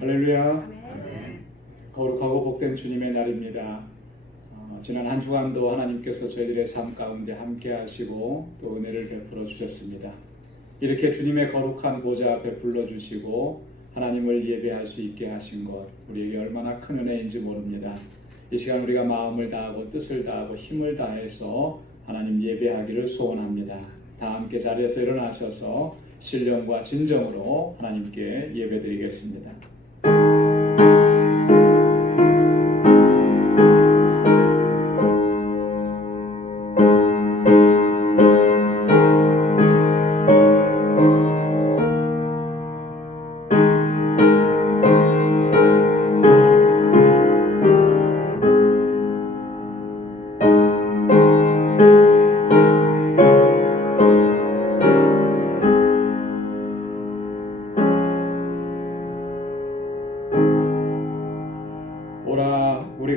할렐루야. 거룩하고 복된 주님의 날입니다. 지난 한 주간도 하나님께서 저희들의 삶 가운데 함께 하시고 또 은혜를 베풀어 주셨습니다. 이렇게 주님의 거룩한 보좌 앞에 불러주시고 하나님을 예배할 수 있게 하신 것, 우리에게 얼마나 큰 은혜인지 모릅니다. 이 시간 우리가 마음을 다하고 뜻을 다하고 힘을 다해서 하나님 예배하기를 소원합니다. 다 함께 자리에서 일어나셔서 신령과 진정으로 하나님께 예배드리겠습니다.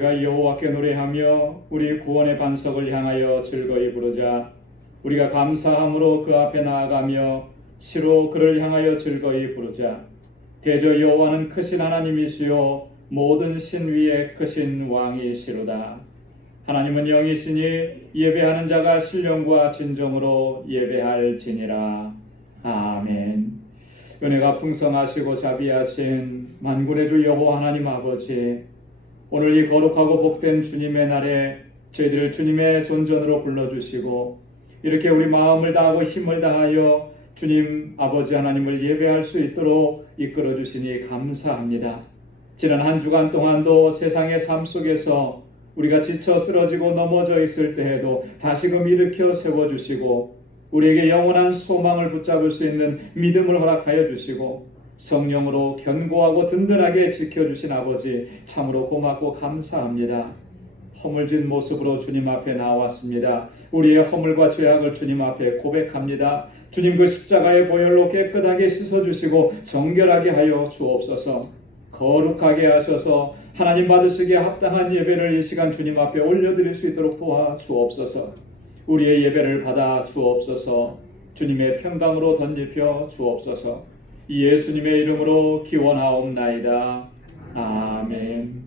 우리가 여호와께 노래하며 우리 구원의 반석을 향하여 즐거이 부르자. 우리가 감사함으로 그 앞에 나아가며 시로 그를 향하여 즐거이 부르자. 대저 여호와는 크신 하나님이시요 모든 신 위에 크신 왕이시로다. 하나님은 영이시니 예배하는 자가 신령과 진정으로 예배할지니라. 아멘. 은혜가 풍성하시고 자비하신 만군의 주 여호와 하나님 아버지, 오늘 이 거룩하고 복된 주님의 날에 저희들을 주님의 존전으로 불러주시고 이렇게 우리 마음을 다하고 힘을 다하여 주님 아버지 하나님을 예배할 수 있도록 이끌어주시니 감사합니다. 지난 한 주간 동안도 세상의 삶 속에서 우리가 지쳐 쓰러지고 넘어져 있을 때에도 다시금 일으켜 세워주시고 우리에게 영원한 소망을 붙잡을 수 있는 믿음을 허락하여 주시고 성령으로 견고하고 든든하게 지켜주신 아버지, 참으로 고맙고 감사합니다. 허물진 모습으로 주님 앞에 나왔습니다. 우리의 허물과 죄악을 주님 앞에 고백합니다. 주님 그 십자가의 보혈로 깨끗하게 씻어주시고 정결하게 하여 주옵소서. 거룩하게 하셔서 하나님 받으시기에 합당한 예배를 이 시간 주님 앞에 올려드릴 수 있도록 도와주옵소서. 우리의 예배를 받아 주옵소서. 주님의 평강으로 덧입혀 주옵소서. 예수님의 이름으로 기원하옵나이다. 아멘.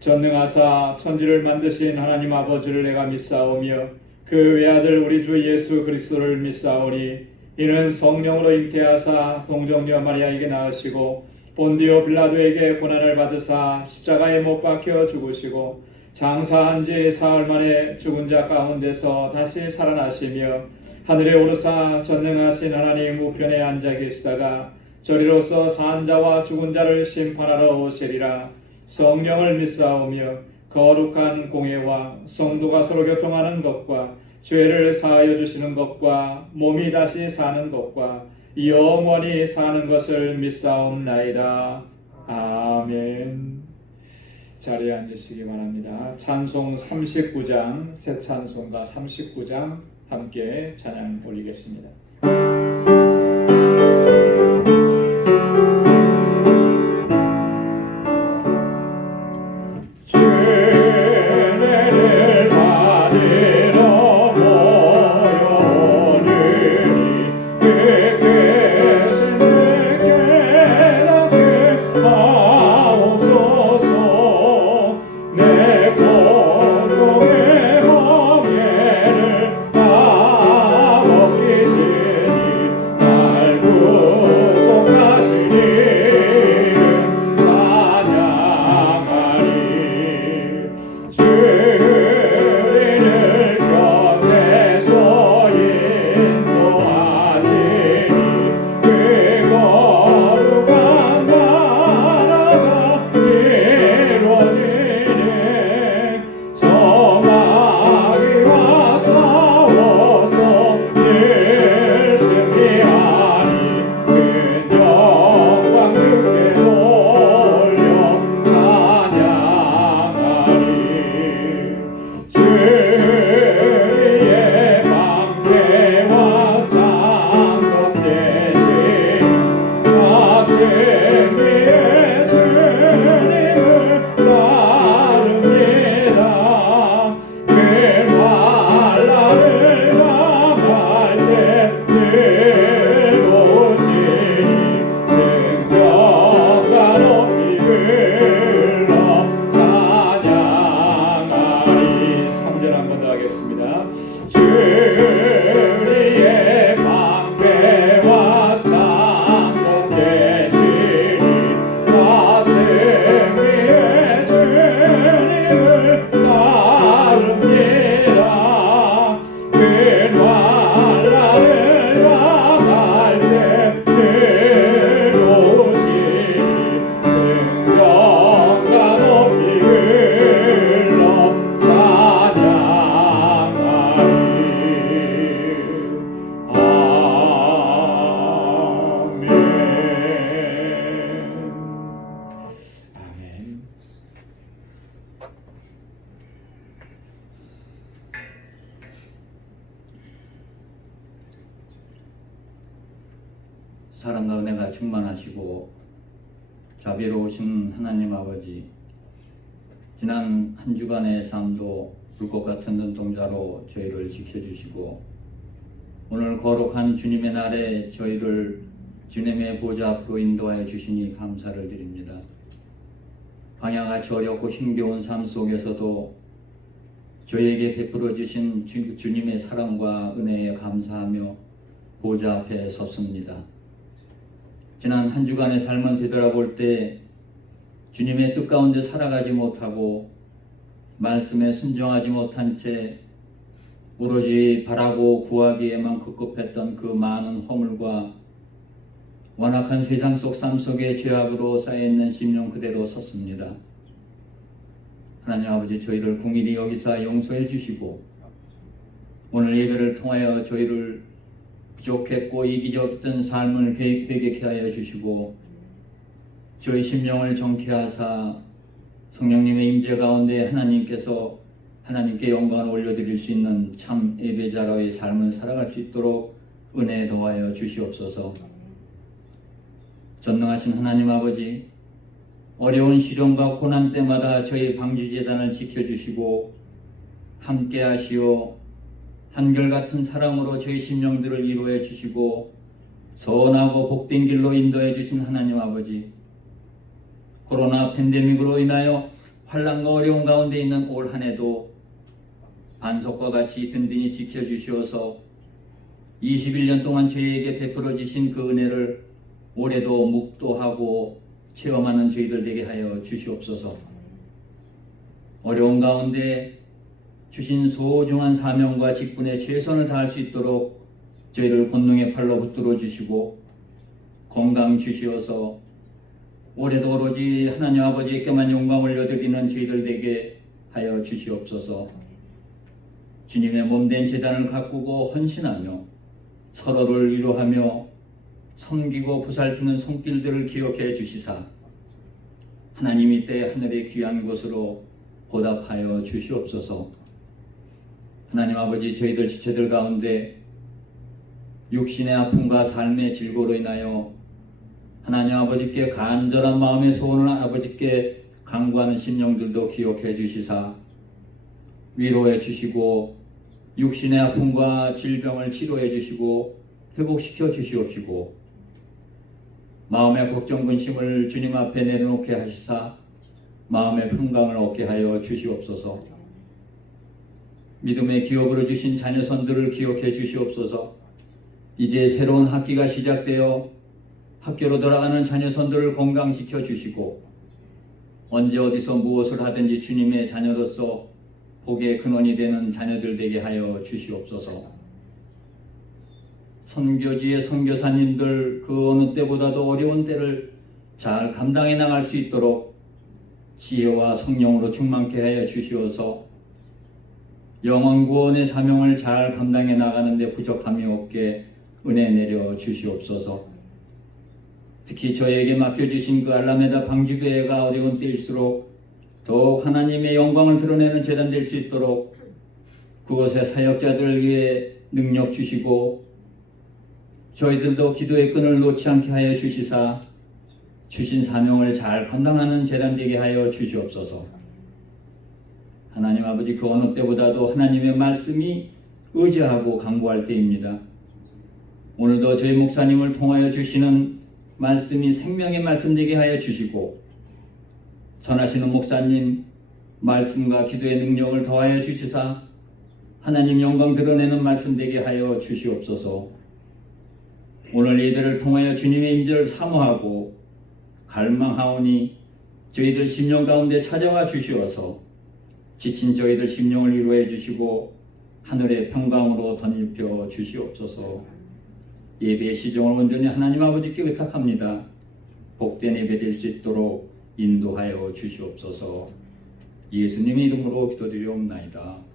전능하사 천지를 만드신 하나님 아버지를 내가 믿사오며 그 외아들 우리 주 예수 그리스도를 믿사오니 이는 성령으로 잉태하사 동정녀 마리아에게 낳으시고 본디오 빌라도에게 고난을 받으사 십자가에 못 박혀 죽으시고 장사한 지 사흘 만에 죽은 자 가운데서 다시 살아나시며 하늘에 오르사 전능하신 하나님 우편에 앉아 계시다가 저리로서 산 자와 죽은 자를 심판하러 오시리라. 성령을 믿사오며 거룩한 공회와 성도가 서로 교통하는 것과 죄를 사하여 주시는 것과 몸이 다시 사는 것과 영원히 사는 것을 믿사옵나이다. 아멘. 자리에 앉으시기 바랍니다. 찬송 39장, 새 찬송가 39장 함께 찬양 올리겠습니다. 내 공동의 멍에를 다 먹기시 사랑과 은혜가 충만하시고 자비로우신 하나님 아버지, 지난 한 주간의 삶도 불꽃 같은 눈동자로 저희를 지켜주시고 오늘 거룩한 주님의 날에 저희를 주님의 보좌 앞으로 인도하여 주시니 감사를 드립니다. 방향같이 어렵고 힘겨운 삶 속에서도 저희에게 베풀어 주신 주님의 사랑과 은혜에 감사하며 보좌 앞에 섰습니다. 지난 한 주간의 삶을 되돌아볼 때 주님의 뜻 가운데 살아가지 못하고 말씀에 순종하지 못한 채 오로지 바라고 구하기에만 급급했던 그 많은 허물과 완악한 세상 속 삶 속에 죄악으로 쌓여있는 심령 그대로 섰습니다. 하나님 아버지, 저희를 긍휼히 여기사 용서해 주시고 오늘 예배를 통하여 저희를 부족했고 이기적던 삶을 회개케 하여 주시고 저희 심령을 정케하사 성령님의 임재 가운데 하나님께서 하나님께 영광을 올려드릴 수 있는 참 예배자로의 삶을 살아갈 수 있도록 은혜 더하여 주시옵소서. 전능하신 하나님 아버지, 어려운 시련과 고난 때마다 저희 방주재단을 지켜주시고 함께 하시어 한결같은 사랑으로 저희 심령들을 이루어 주시고 선하고 복된 길로 인도해 주신 하나님 아버지, 코로나 팬데믹으로 인하여 환난과 어려운 가운데 있는 올 한 해도 반석과 같이 든든히 지켜주시어서 21년 동안 저희에게 베풀어 주신 그 은혜를 올해도 묵도하고 체험하는 저희들 되게 하여 주시옵소서. 어려운 가운데 주신 소중한 사명과 직분에 최선을 다할 수 있도록 저희를 권능의 팔로 붙들어 주시고 건강 주시어서 올해도 오로지 하나님 아버지께만 영광 올려드리는 저희들 되게 하여 주시옵소서. 주님의 몸된 제단을 가꾸고 헌신하며 서로를 위로하며 섬기고 보살피는 손길들을 기억해 주시사 하나님이 때 하늘의 귀한 곳으로 보답하여 주시옵소서. 하나님 아버지, 저희들 지체들 가운데 육신의 아픔과 삶의 질고로 인하여 하나님 아버지께 간절한 마음의 소원을 아버지께 간구하는 심령들도 기억해 주시사 위로해 주시고 육신의 아픔과 질병을 치료해 주시고 회복시켜 주시옵시고 마음의 걱정 근심을 주님 앞에 내려놓게 하시사 마음의 평강을 얻게 하여 주시옵소서. 믿음의 기업으로 주신 자녀선들을 기억해 주시옵소서. 이제 새로운 학기가 시작되어 학교로 돌아가는 자녀선들을 건강시켜 주시고 언제 어디서 무엇을 하든지 주님의 자녀로서 복의 근원이 되는 자녀들 되게 하여 주시옵소서. 선교지의 선교사님들 그 어느 때보다도 어려운 때를 잘 감당해 나갈 수 있도록 지혜와 성령으로 충만케 하여 주시어서 영원 구원의 사명을 잘 감당해 나가는 데 부족함이 없게 은혜 내려 주시옵소서. 특히 저에게 맡겨주신 그 알라메다 방주교회가 어려운 때일수록 더욱 하나님의 영광을 드러내는 제단 될 수 있도록 그곳의 사역자들을 위해 능력 주시고 저희들도 기도의 끈을 놓지 않게 하여 주시사 주신 사명을 잘 감당하는 제단 되게 하여 주시옵소서. 하나님 아버지, 그 어느 때보다도 하나님의 말씀이 의지하고 강구할 때입니다. 오늘도 저희 목사님을 통하여 주시는 말씀이 생명의 말씀 되게 하여 주시고 전하시는 목사님 말씀과 기도의 능력을 더하여 주시사 하나님 영광 드러내는 말씀 되게 하여 주시옵소서. 오늘 예배를 통하여 주님의 임재를 사모하고 갈망하오니 저희들 심령 가운데 찾아와 주시어서 지친 저희들 심령을 위로해 주시고 하늘의 평강으로 덧입혀 주시옵소서. 예배의 시정을 온전히 하나님 아버지께 의탁합니다. 복된 예배 될 수 있도록 인도하여 주시옵소서. 예수님의 이름으로 기도드리옵나이다.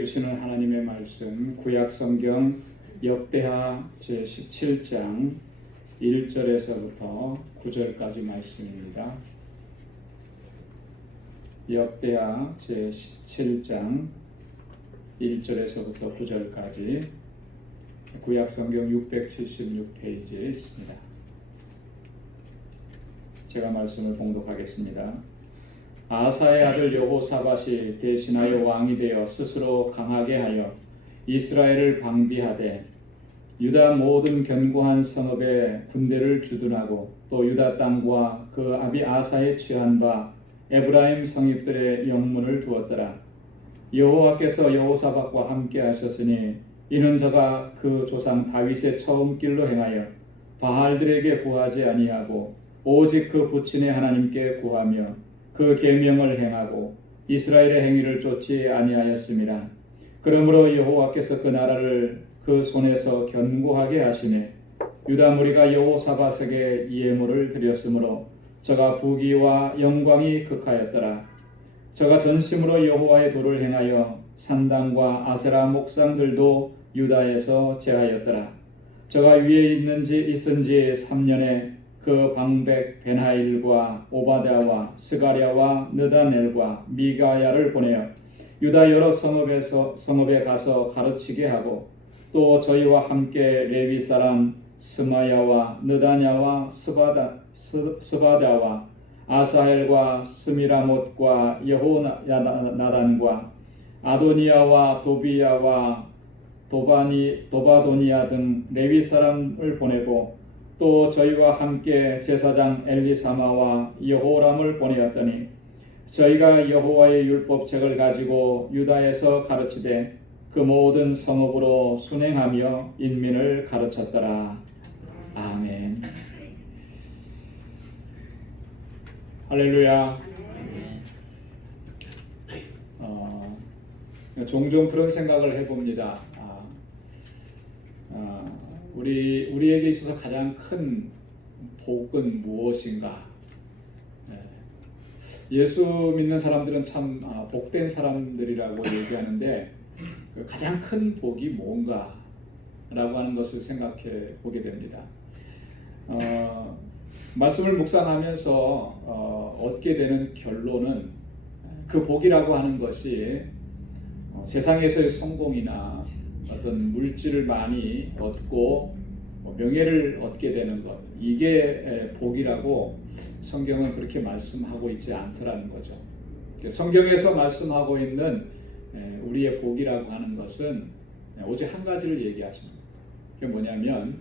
주시는 하나님의 말씀 구약 성경 역대하 제17장 1절에서부터 9절까지 말씀입니다. 역대하 제17장 1절에서부터 9절까지 구약 성경 676페이지에 있습니다. 제가 말씀을 봉독하겠습니다. 아사의 아들 여호사밧이 대신하여 왕이 되어 스스로 강하게 하여 이스라엘을 방비하되 유다 모든 견고한 성읍에 군대를 주둔하고 또 유다 땅과 그 아비 아사의 취한 바 에브라임 성읍들의 영문을 두었더라. 여호와께서 여호사밧과 함께 하셨으니 이는 저가 그 조상 다윗의 처음 길로 행하여 바알들에게 구하지 아니하고 오직 그 부친의 하나님께 구하며 그 계명을 행하고 이스라엘의 행위를 쫓지 아니하였음이라. 그러므로 여호와께서 그 나라를 그 손에서 견고하게 하시네. 유다 무리가 여호사밧에게 예물을 드렸으므로 저가 부귀와 영광이 극하였더라. 저가 전심으로 여호와의 도를 행하여 산당과 아세라 목상들도 유다에서 제하였더라. 저가 위에 있은지 3년에 그 방백 베나일과 오바댜와 스가랴와 느다넬과 미가야를 보내어 유다 여러 성읍에 가서 가르치게 하고 또 저희와 함께 레위 사람 스마야와 느다냐와 스바다와 아사헬과 스미라못과 여호나단과 아도니아와 도비야와 도바도니아 등 레위 사람을 보내고 또 저희와 함께 제사장 엘리사마와 여호람을 보내었더니 저희가 여호와의 율법책을 가지고 유다에서 가르치되 그 모든 성읍으로 순행하며 인민을 가르쳤더라. 아멘. 할렐루야. 종종 그런 생각을 해봅니다. 우리에게 있어서 가장 큰 복은 무엇인가? 예수 믿는 사람들은 참 복된 사람들이라고 얘기하는데 가장 큰 복이 뭔가? 라고 하는 것을 생각해 보게 됩니다. 말씀을 묵상하면서 얻게 되는 결론은 그 복이라고 하는 것이 세상에서의 성공이나 어떤 물질을 많이 얻고 명예를 얻게 되는 것, 이게 복이라고 성경은 그렇게 말씀하고 있지 않더라는 거죠. 성경에서 말씀하고 있는 우리의 복이라고 하는 것은 오직 한 가지를 얘기하십니다. 그게 뭐냐면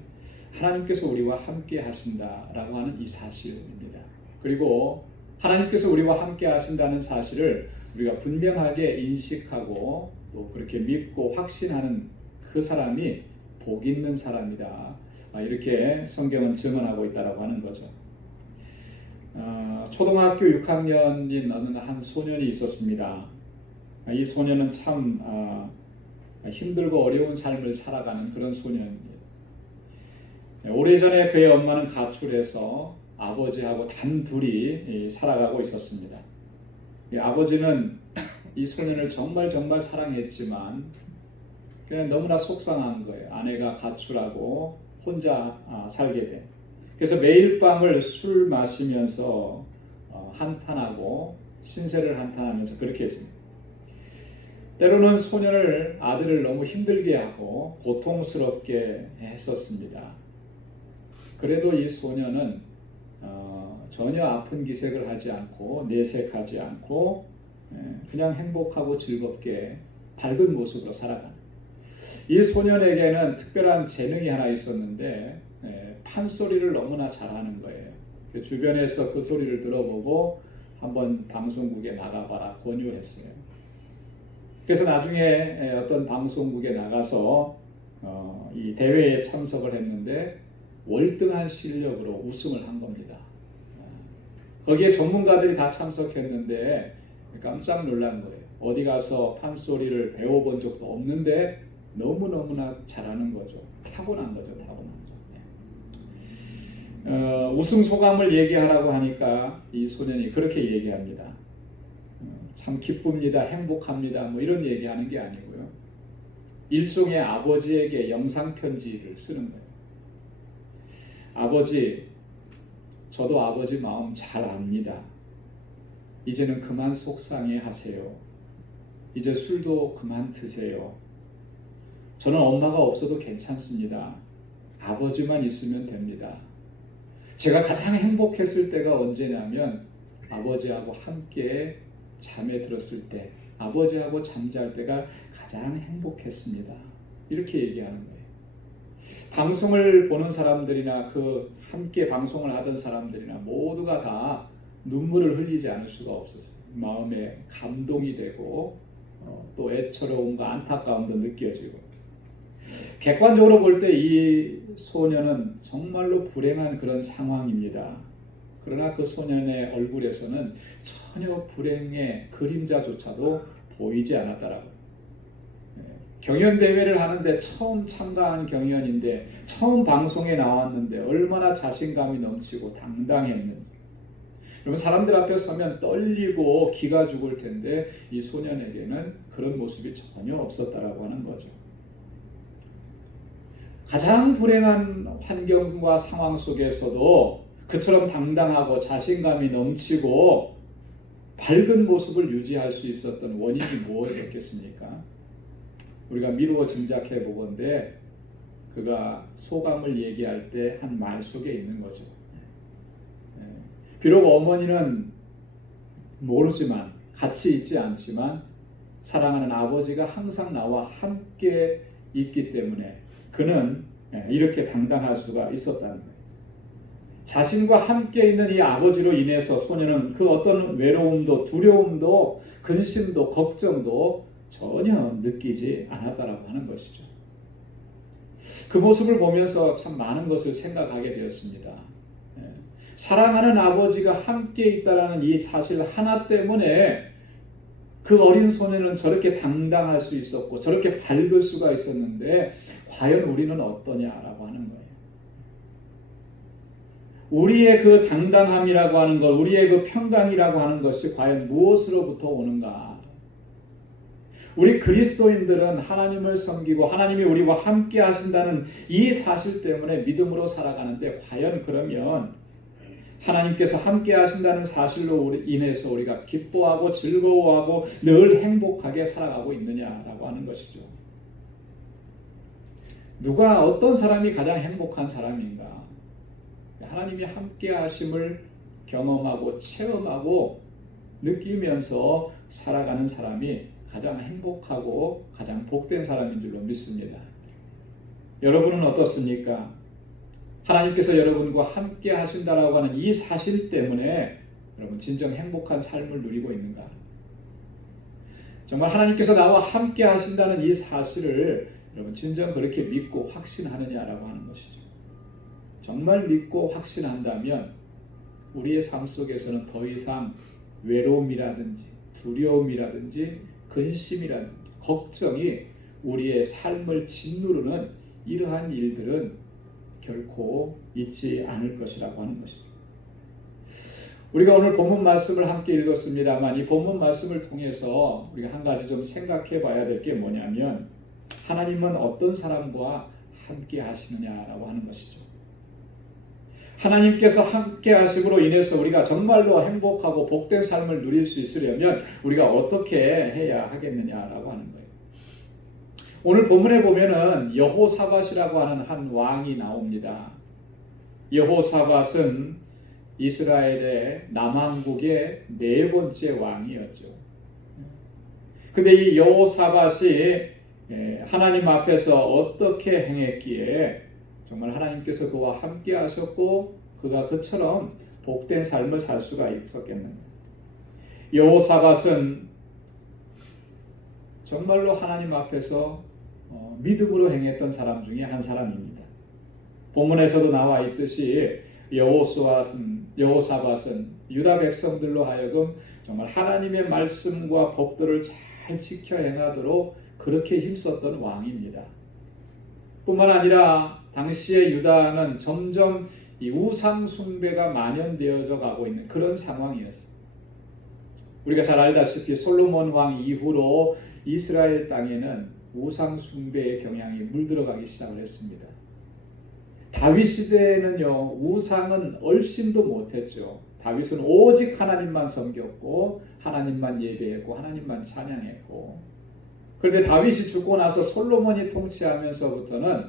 하나님께서 우리와 함께 하신다라고 하는 이 사실입니다. 그리고 하나님께서 우리와 함께 하신다는 사실을 우리가 분명하게 인식하고 또 그렇게 믿고 확신하는 그 사람이 복 있는 사람이다. 이렇게 성경은 증언하고 있다라고 하는 거죠. 초등학교 6학년인 어느 한 소년이 있었습니다. 이 소년은 참 힘들고 어려운 삶을 살아가는 그런 소년입니다. 오래전에 그의 엄마는 가출해서 아버지하고 단둘이 살아가고 있었습니다. 아버지는 이 소년을 정말 사랑했지만 그냥 너무나 속상한 거예요. 아내가 가출하고 혼자 살게 돼. 그래서 매일 밤을 술 마시면서 한탄하고 신세를 한탄하면서 그렇게 했습니다. 때로는 아들을 너무 힘들게 하고 고통스럽게 했었습니다. 그래도 이 소년은 전혀 아픈 기색을 하지 않고 내색하지 않고 그냥 행복하고 즐겁게 밝은 모습으로 살아가는. 이 소년에게는 특별한 재능이 하나 있었는데 판소리를 너무나 잘하는 거예요. 주변에서 그 소리를 들어보고 한번 방송국에 나가봐라 권유했어요. 그래서 나중에 어떤 방송국에 나가서 이 대회에 참석을 했는데 월등한 실력으로 우승을 한 겁니다. 거기에 전문가들이 다 참석했는데 깜짝 놀란 거예요. 어디 가서 판소리를 배워본 적도 없는데 너무너무나 잘하는 거죠. 타고난 거죠. 우승 소감을 얘기하라고 하니까 이 소년이 그렇게 얘기합니다. 참 기쁩니다, 행복합니다, 뭐 이런 얘기하는 게 아니고요. 일종의 아버지에게 영상 편지를 쓰는 거예요. 아버지, 저도 아버지 마음 잘 압니다. 이제는 그만 속상해 하세요. 이제 술도 그만 드세요. 저는 엄마가 없어도 괜찮습니다. 아버지만 있으면 됩니다. 제가 가장 행복했을 때가 언제냐면 아버지하고 함께 잠에 들었을 때, 아버지하고 잠잘 때가 가장 행복했습니다. 이렇게 얘기하는 거예요. 방송을 보는 사람들이나 그 함께 방송을 하던 사람들이나 모두가 다 눈물을 흘리지 않을 수가 없었어요. 마음에 감동이 되고 또 애처로움과 안타까움도 느껴지고, 객관적으로 볼 때 이 소년은 정말로 불행한 그런 상황입니다. 그러나 그 소년의 얼굴에서는 전혀 불행의 그림자조차도 보이지 않았다라고요. 경연대회를 하는데 처음 참가한 경연인데, 처음 방송에 나왔는데 얼마나 자신감이 넘치고 당당했는지. 여러분, 사람들 앞에 서면 떨리고 기가 죽을 텐데 이 소년에게는 그런 모습이 전혀 없었다라고 하는 거죠. 가장 불행한 환경과 상황 속에서도 그처럼 당당하고 자신감이 넘치고 밝은 모습을 유지할 수 있었던 원인이 무엇이었겠습니까? 우리가 미루어 짐작해 보건대 그가 소감을 얘기할 때 한 말 속에 있는 거죠. 비록 어머니는 모르지만, 같이 있지 않지만 사랑하는 아버지가 항상 나와 함께 있기 때문에 그는 이렇게 당당할 수가 있었다는 거예요. 자신과 함께 있는 이 아버지로 인해서 소년은 그 어떤 외로움도 두려움도 근심도 걱정도 전혀 느끼지 않았다라고 하는 것이죠. 그 모습을 보면서 참 많은 것을 생각하게 되었습니다. 사랑하는 아버지가 함께 있다라는 이 사실 하나 때문에 그 어린 소년은 저렇게 당당할 수 있었고 저렇게 밝을 수가 있었는데, 과연 우리는 어떠냐라고 하는 거예요. 우리의 그 당당함이라고 하는 것, 우리의 그 평강이라고 하는 것이 과연 무엇으로부터 오는가? 우리 그리스도인들은 하나님을 섬기고 하나님이 우리와 함께 하신다는 이 사실 때문에 믿음으로 살아가는데, 과연 그러면 하나님께서 함께 하신다는 사실로 인해서 우리가 기뻐하고 즐거워하고 늘 행복하게 살아가고 있느냐라고 하는 것이죠. 누가, 어떤 사람이 가장 행복한 사람인가? 하나님이 함께 하심을 경험하고 체험하고 느끼면서 살아가는 사람이 가장 행복하고 가장 복된 사람인 줄로 믿습니다. 여러분은 어떻습니까? 하나님께서 여러분과 함께 하신다라고 하는 이 사실 때문에 여러분 진정 행복한 삶을 누리고 있는가? 정말 하나님께서 나와 함께 하신다는 이 사실을 여러분 진정 그렇게 믿고 확신하느냐라고 하는 것이죠. 정말 믿고 확신한다면 우리의 삶 속에서는 더 이상 외로움이라든지 두려움이라든지 근심이라든지 걱정이 우리의 삶을 짓누르는 이러한 일들은 결코 있지 않을 것이라고 하는 것이죠. 우리가 오늘 본문 말씀을 함께 읽었습니다만, 이 본문 말씀을 통해서 우리가 한 가지 좀 생각해 봐야 될 게 뭐냐면, 하나님은 어떤 사람과 함께 하시느냐라고 하는 것이죠. 하나님께서 함께 하심으로 인해서 우리가 정말로 행복하고 복된 삶을 누릴 수 있으려면 우리가 어떻게 해야 하겠느냐라고 하는 거예요. 오늘 본문에 보면은 여호사밧이라고 하는 한 왕이 나옵니다. 여호사밧은 이스라엘의 남왕국의 네 번째 왕이었죠. 근데 이 여호사밧이 하나님 앞에서 어떻게 행했기에 정말 하나님께서 그와 함께 하셨고 그가 그처럼 복된 삶을 살 수가 있었겠는가? 여호사밧은 정말로 하나님 앞에서 믿음으로 행했던 사람 중에 한 사람입니다. 본문에서도 나와 있듯이 여호사밧은 유다 백성들로 하여금 정말 하나님의 말씀과 법도를 잘 지켜 행하도록 그렇게 힘썼던 왕입니다. 뿐만 아니라 당시의 유다는 점점 이 우상 숭배가 만연되어져 가고 있는 그런 상황이었어요. 우리가 잘 알다시피 솔로몬 왕 이후로 이스라엘 땅에는 우상 숭배의 경향이 물들어가기 시작을 했습니다. 다윗 시대에는요, 우상은 얼씬도 못했죠. 다윗은 오직 하나님만 섬겼고 하나님만 예배했고 하나님만 찬양했고, 그런데 다윗이 죽고 나서 솔로몬이 통치하면서부터는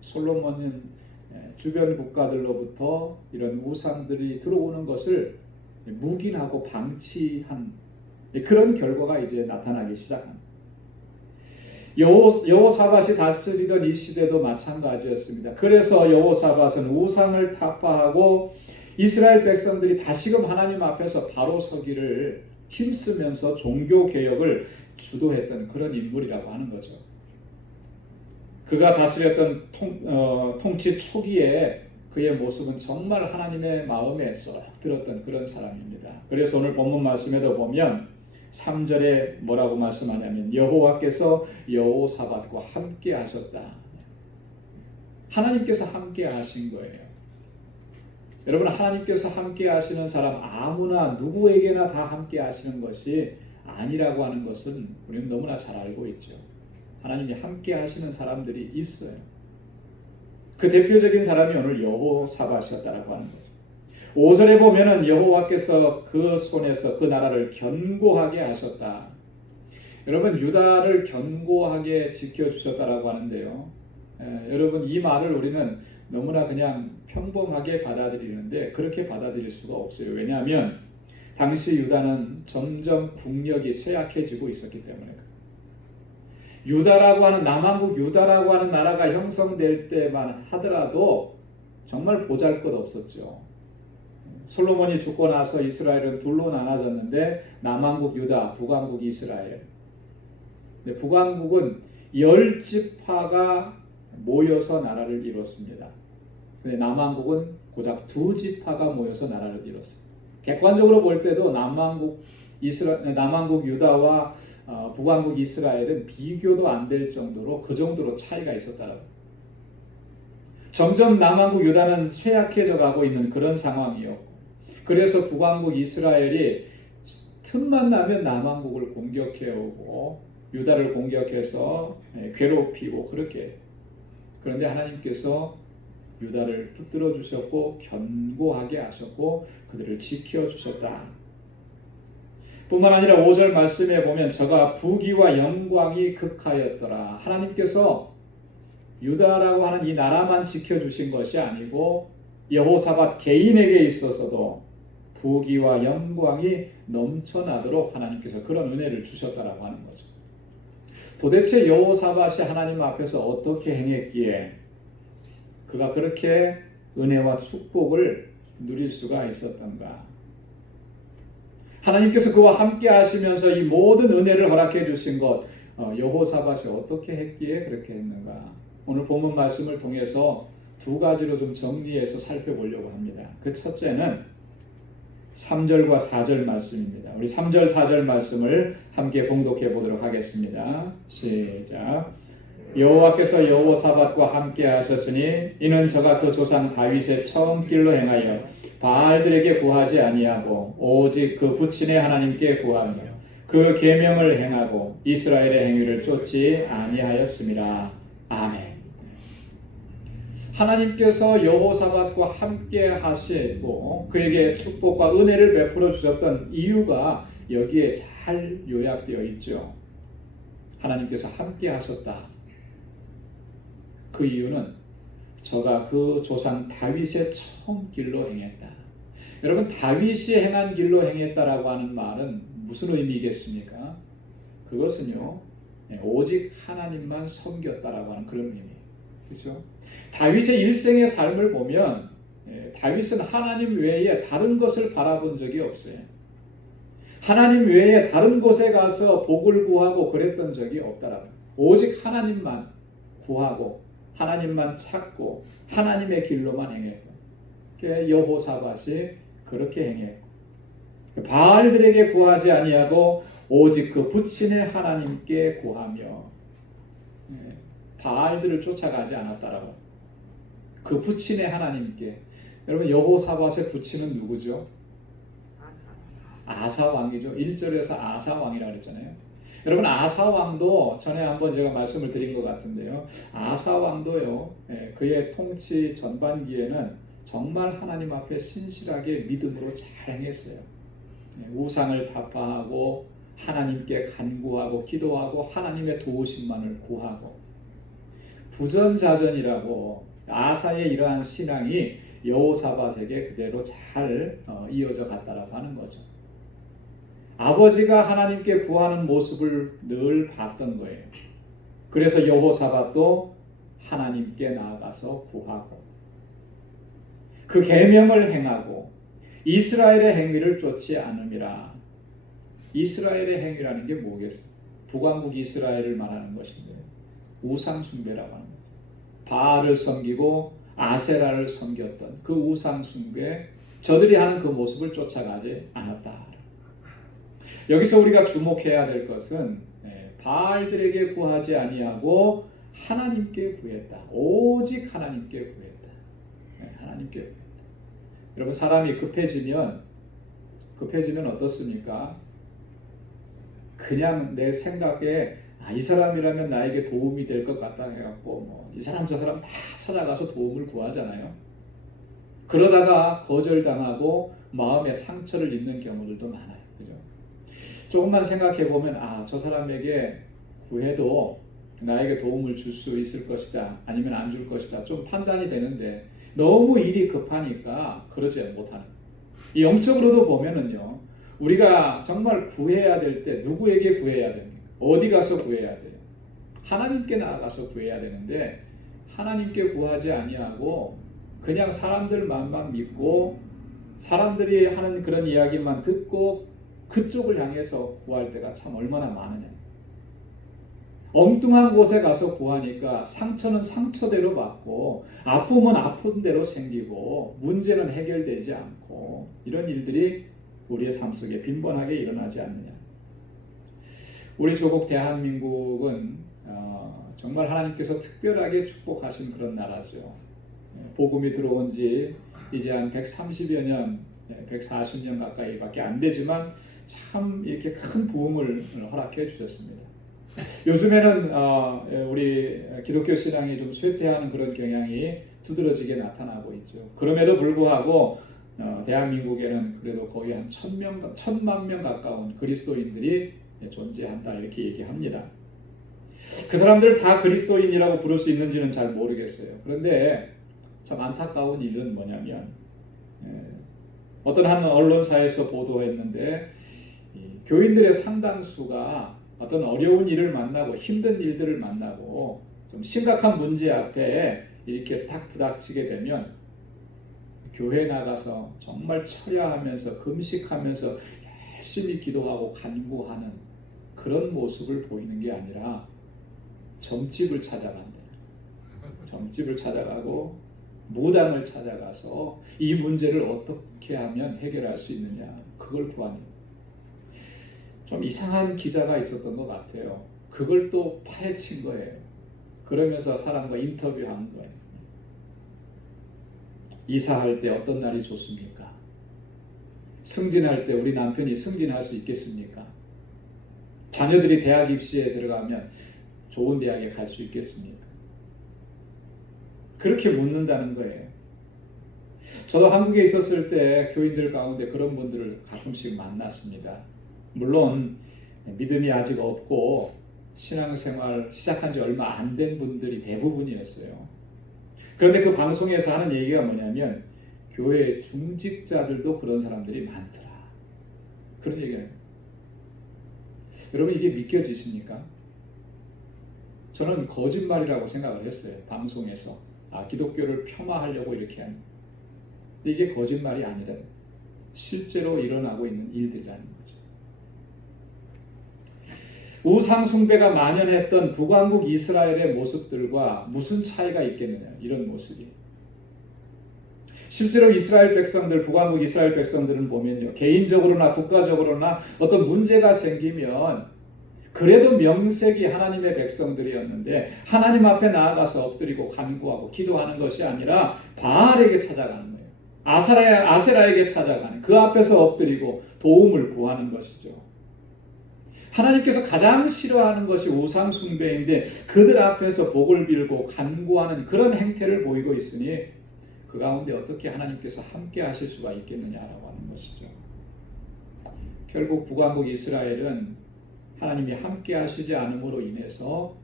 솔로몬은 주변 국가들로부터 이런 우상들이 들어오는 것을 묵인하고 방치한 그런 결과가 이제 나타나기 시작합니다. 여호사밧이 다스리던 이 시대도 마찬가지였습니다. 그래서 여호사밧은 우상을 타파하고 이스라엘 백성들이 다시금 하나님 앞에서 바로 서기를 힘쓰면서 종교 개혁을 주도했던 그런 인물이라고 하는 거죠. 그가 다스렸던 통치 초기에 그의 모습은 정말 하나님의 마음에 쏙 들었던 그런 사람입니다. 그래서 오늘 본문 말씀에도 보면 3절에 뭐라고 말씀하냐면 여호와께서 여호사밧과 함께 하셨다. 하나님께서 함께 하신 거예요. 여러분, 하나님께서 함께 하시는 사람 아무나 누구에게나 다 함께 하시는 것이 아니라고 하는 것은 우리는 너무나 잘 알고 있죠. 하나님이 함께 하시는 사람들이 있어요. 그 대표적인 사람이 오늘 여호사밧이었다라고 하는 거예요. 5절에 보면은 여호와께서 그 손에서 그 나라를 견고하게 하셨다. 여러분, 유다를 견고하게 지켜주셨다라고 하는데요. 여러분, 이 말을 우리는 너무나 그냥 평범하게 받아들이는데 그렇게 받아들일 수가 없어요. 왜냐하면 당시 유다는 점점 국력이 쇠약해지고 있었기 때문에. 유다라고 하는 남한국 유다라고 하는 나라가 형성될 때만 하더라도 정말 보잘것없었죠. 솔로몬이 죽고 나서 이스라엘은 둘로 나눠졌는데 남한국 유다, 북한국 이스라엘. 근데 북한국은 10지파가 모여서 나라를 이뤘습니다. 근데 남한국은 고작 2지파가 모여서 나라를 이뤘어요. 객관적으로 볼 때도 남한국 유다와 북한국 이스라엘은 비교도 안 될 정도로 그 정도로 차이가 있었다라고. 점점 남한국 유다는 쇠약해져 가고 있는 그런 상황이었고, 그래서 북한국 이스라엘이 틈만 나면 남한국을 공격해오고 유다를 공격해서 괴롭히고 그렇게. 그런데 하나님께서 유다를 붙들어 주셨고 견고하게 하셨고 그들을 지켜주셨다. 뿐만 아니라 5절 말씀에 보면 저가 부귀와 영광이 극하였더라. 하나님께서 유다라고 하는 이 나라만 지켜주신 것이 아니고 여호사밧 개인에게 있어서도 부귀와 영광이 넘쳐나도록 하나님께서 그런 은혜를 주셨다라고 하는 거죠. 도대체 여호사밧이 하나님 앞에서 어떻게 행했기에 그가 그렇게 은혜와 축복을 누릴 수가 있었던가? 하나님께서 그와 함께 하시면서 이 모든 은혜를 허락해 주신 것, 여호사밧이 어떻게 했기에 그렇게 했는가? 오늘 본문 말씀을 통해서 두 가지로 좀 정리해서 살펴보려고 합니다. 그 첫째는 3절과 4절 말씀입니다. 우리 3절, 4절 말씀을 함께 봉독해 보도록 하겠습니다. 시작. 여호와께서 여호사밧과 함께 하셨으니 이는 저가 그 조상 다윗의 처음 길로 행하여 바알들에게 구하지 아니하고 오직 그 부친의 하나님께 구하며 그 계명을 행하고 이스라엘의 행위를 쫓지 아니하였음이라. 아멘. 하나님께서 여호사밧과 함께 하시고 그에게 축복과 은혜를 베풀어 주셨던 이유가 여기에 잘 요약되어 있죠. 하나님께서 함께 하셨다. 그 이유는 저가 그 조상 다윗의 처음 길로 행했다. 여러분, 다윗이 행한 길로 행했다라고 하는 말은 무슨 의미겠습니까? 그것은요, 오직 하나님만 섬겼다라고 하는 그런 의미예요. 그렇죠? 다윗의 일생의 삶을 보면 다윗은 하나님 외에 다른 것을 바라본 적이 없어요. 하나님 외에 다른 곳에 가서 복을 구하고 그랬던 적이 없다라고. 오직 하나님만 구하고 하나님만 찾고 하나님의 길로만 행했고, 여호사밧이 그렇게 행했고, 바알들에게 구하지 아니하고 오직 그 부친의 하나님께 구하며 바알들을 쫓아가지 않았다라고. 그 부친의 하나님께. 여러분, 여호사밧의 부친은 누구죠? 아사 왕이죠. 1절에서 아사 왕이라고 그랬잖아요. 여러분 아사 왕도 전에 한번 제가 말씀을 드린 것 같은데요. 아사 왕도요. 그의 통치 전반기에는 정말 하나님 앞에 신실하게 믿음으로 잘 행했어요. 우상을 타파하고 하나님께 간구하고 기도하고 하나님의 도우심만을 구하고 부전자전이라고 아사의 이러한 신앙이 여호사밧에게 그대로 잘 이어져 갔다라고 하는 거죠. 아버지가 하나님께 구하는 모습을 늘 봤던 거예요. 그래서 여호사밧도 하나님께 나아가서 구하고 그 계명을 행하고 이스라엘의 행위를 쫓지 않음이라. 이스라엘의 행위라는 게 뭐겠어요? 북왕국 이스라엘을 말하는 것인데 우상 숭배라고 하는 거예요. 바알을 섬기고 아세라를 섬겼던 그 우상 숭배, 저들이 하는 그 모습을 쫓아가지 않았다. 여기서 우리가 주목해야 될 것은 바알들에게 구하지 아니하고 하나님께 구했다. 오직 하나님께 구했다. 하나님께 구했다. 여러분 사람이 급해지면 어떻습니까? 그냥 내 생각에 이 사람이라면 나에게 도움이 될 것 같다 해갖고 이 사람 저 사람 다 찾아가서 도움을 구하잖아요. 그러다가 거절당하고 마음에 상처를 입는 경우들도 많아요. 그죠? 조금만 생각해 보면 저 사람에게 구해도 나에게 도움을 줄 수 있을 것이다 아니면 안 줄 것이다 좀 판단이 되는데 너무 일이 급하니까 그러지 못하는. 이 영적으로도 보면은요, 우리가 정말 구해야 될 때 누구에게 구해야 됩니까? 어디 가서 구해야 돼요? 하나님께 나아가서 구해야 되는데 하나님께 구하지 아니하고 그냥 사람들 말만 믿고 사람들이 하는 그런 이야기만 듣고 그쪽을 향해서 구할 때가 참 얼마나 많으냐. 엉뚱한 곳에 가서 구하니까 상처는 상처대로 받고 아픔은 아픔대로 생기고 문제는 해결되지 않고 이런 일들이 우리의 삶 속에 빈번하게 일어나지 않느냐. 우리 조국 대한민국은 정말 하나님께서 특별하게 축복하신 그런 나라죠. 복음이 들어온 지 이제 한 130여 년, 140년 가까이밖에 안 되지만 참 이렇게 큰 부흥을 허락해 주셨습니다. 요즘에는 우리 기독교 신앙이 좀 쇠퇴하는 그런 경향이 두드러지게 나타나고 있죠. 그럼에도 불구하고 대한민국에는 그래도 거의 한 1,000만 명 가까운 그리스도인들이 존재한다 이렇게 얘기합니다. 그 사람들 다 그리스도인이라고 부를 수 있는지는 잘 모르겠어요. 그런데 참 안타까운 일은 뭐냐면 어떤 한 언론사에서 보도했는데 교인들의 상당수가 어떤 어려운 일을 만나고 힘든 일들을 만나고 좀 심각한 문제 앞에 이렇게 딱 부닥치게 되면 교회 나가서 정말 철야하면서 금식하면서 열심히 기도하고 간구하는 그런 모습을 보이는 게 아니라 점집을 찾아간다. 점집을 찾아가고 무당을 찾아가서 이 문제를 어떻게 하면 해결할 수 있느냐 그걸 구하는. 좀 이상한 기자가 있었던 것 같아요. 그걸 또 파헤친 거예요. 그러면서 사람과 인터뷰한 거예요. 이사할 때 어떤 날이 좋습니까? 승진할 때 우리 남편이 승진할 수 있겠습니까? 자녀들이 대학 입시에 들어가면 좋은 대학에 갈 수 있겠습니까? 그렇게 묻는다는 거예요. 저도 한국에 있었을 때 교인들 가운데 그런 분들을 가끔씩 만났습니다. 물론 믿음이 아직 없고 신앙생활 시작한 지 얼마 안 된 분들이 대부분이었어요. 그런데 그 방송에서 하는 얘기가 뭐냐면 교회 중직자들도 그런 사람들이 많더라. 그런 얘기예요. 여러분 이게 믿겨지십니까? 저는 거짓말이라고 생각을 했어요. 방송에서 기독교를 폄하하려고 이렇게 하는. 근데 이게 거짓말이 아니라 실제로 일어나고 있는 일들이라는 거죠. 우상 숭배가 만연했던 북왕국 이스라엘의 모습들과 무슨 차이가 있겠느냐 이런 모습이. 실제로 이스라엘 백성들, 북왕국 이스라엘 백성들은 보면요, 개인적으로나 국가적으로나 어떤 문제가 생기면 그래도 명색이 하나님의 백성들이었는데 하나님 앞에 나아가서 엎드리고 간구하고 기도하는 것이 아니라 바알에게 찾아가는 거예요. 아세라에게 찾아가는, 그 앞에서 엎드리고 도움을 구하는 것이죠. 하나님께서 가장 싫어하는 것이 우상 숭배인데 그들 앞에서 복을 빌고 간구하는 그런 행태를 보이고 있으니 그 가운데 어떻게 하나님께서 함께 하실 수가 있겠느냐라고 하는 것이죠. 결국 북왕국 이스라엘은 하나님이 함께 하시지 않음으로 인해서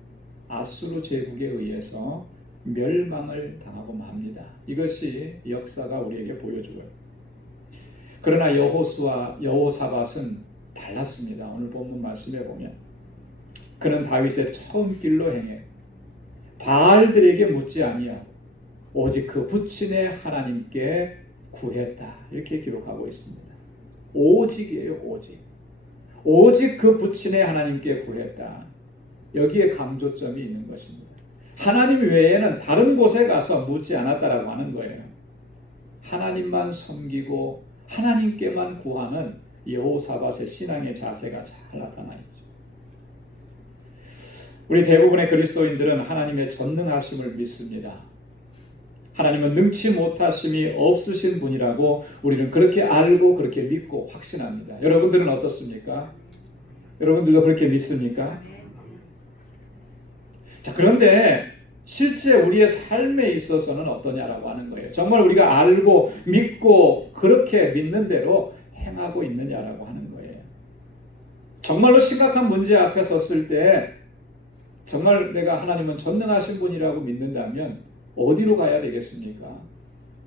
아수르 제국에 의해서 멸망을 당하고 맙니다. 이것이 역사가 우리에게 보여주고요. 그러나 여호사밧은 달랐습니다. 오늘 본문 말씀에 보면 그는 다윗의 처음 길로 행해 바알들에게 묻지 아니하고 오직 그 부친의 하나님께 구했다. 이렇게 기록하고 있습니다. 오직이에요. 오직 그 부친의 하나님께 구했다. 여기에 강조점이 있는 것입니다. 하나님 외에는 다른 곳에 가서 묻지 않았다라고 하는 거예요. 하나님만 섬기고 하나님께만 구하는 여호사밧의 신앙의 자세가 잘 나타나 있죠. 우리 대부분의 그리스도인들은 하나님의 전능하심을 믿습니다. 하나님은 능치 못하심이 없으신 분이라고 우리는 그렇게 알고 그렇게 믿고 확신합니다. 여러분들은 어떻습니까? 여러분들도 그렇게 믿습니까? 자, 그런데 실제 우리의 삶에 있어서는 어떠냐라고 하는 거예요. 정말 우리가 알고 믿고 그렇게 믿는 대로 행하고 있느냐라고 하는 거예요. 정말로 심각한 문제 앞에 섰을 때 정말 내가 하나님은 전능하신 분이라고 믿는다면 어디로 가야 되겠습니까?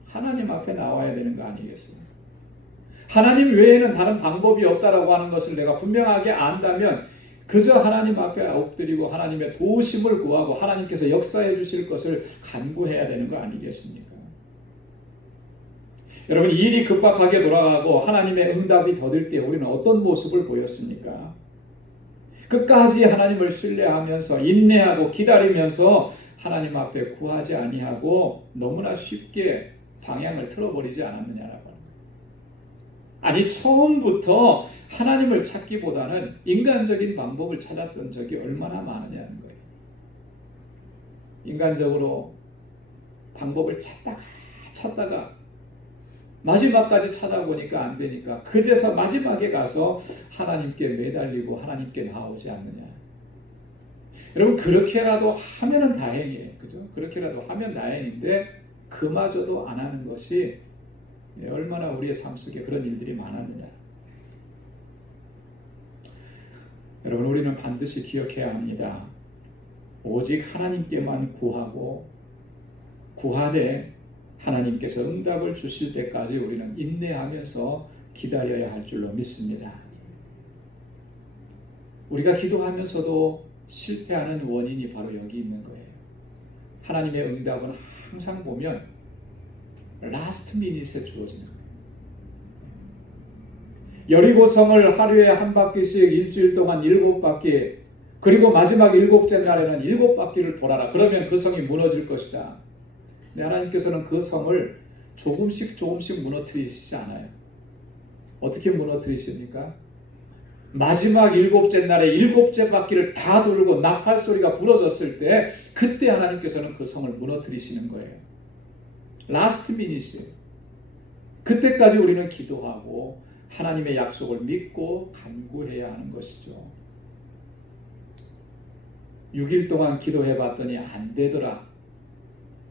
하나님 앞에 나와야 되는 거 아니겠습니까? 하나님 외에는 다른 방법이 없다라고 하는 것을 내가 분명하게 안다면 그저 하나님 앞에 엎드리고 하나님의 도우심을 구하고 하나님께서 역사해 주실 것을 간구해야 되는 거 아니겠습니까? 여러분, 일이 급박하게 돌아가고 하나님의 응답이 더딜 때 우리는 어떤 모습을 보였습니까? 끝까지 하나님을 신뢰하면서 인내하고 기다리면서 하나님 앞에 구하지 아니하고 너무나 쉽게 방향을 틀어버리지 않았느냐라고. 아니, 처음부터 하나님을 찾기보다는 인간적인 방법을 찾았던 적이 얼마나 많으냐는 거예요. 인간적으로 방법을 찾다가 마지막까지 찾아보니까 안 되니까 그제서 마지막에 가서 하나님께 매달리고 하나님께 나오지 않느냐. 여러분, 그렇게라도 하면은 다행이에요. 그죠? 그렇게라도 하면 다행인데 그마저도 안 하는 것이 얼마나 우리의 삶 속에 그런 일들이 많았느냐. 여러분, 우리는 반드시 기억해야 합니다. 오직 하나님께만 구하고 구하되 하나님께서 응답을 주실 때까지 우리는 인내하면서 기다려야 할 줄로 믿습니다. 우리가 기도하면서도 실패하는 원인이 바로 여기 있는 거예요. 하나님의 응답은 항상 보면 라스트 미닛에 주어지는 거예요. 여리고성을 하루에 한 바퀴씩 일주일 동안 7바퀴, 그리고 마지막 7째 날에는 7바퀴를 돌아라. 그러면 그 성이 무너질 것이다. 하나님께서는 그 성을 조금씩 무너뜨리시지 않아요. 어떻게 무너뜨리십니까? 마지막 7째 날에 7째 바퀴를 다 돌고 나팔 소리가 부러졌을 때 그때 하나님께서는 그 성을 무너뜨리시는 거예요. 라스트 미닛이에요. 그때까지 우리는 기도하고 하나님의 약속을 믿고 간구해야 하는 것이죠. 6일 동안 기도해봤더니 안 되더라.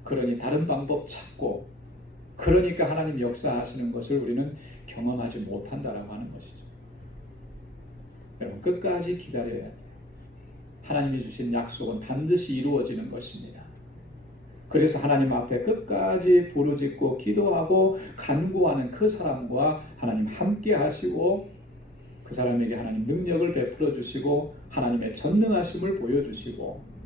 그러니 다른 방법 찾고, 그러니까 하나님 역사하시는 것을 우리는 경험하지 못한다라고 하는 것이죠. 여러분, 끝까지 기다려야 돼요. 하나님이 주신 약속은 반드시 이루어지는 것입니다. 그래서 하나님 앞에 끝까지 부르짖고 기도하고 간구하는 그 사람과 하나님 함께 하시고 그 사람에게 하나님 능력을 베풀어 주시고 하나님의 전능하심을 보여주시고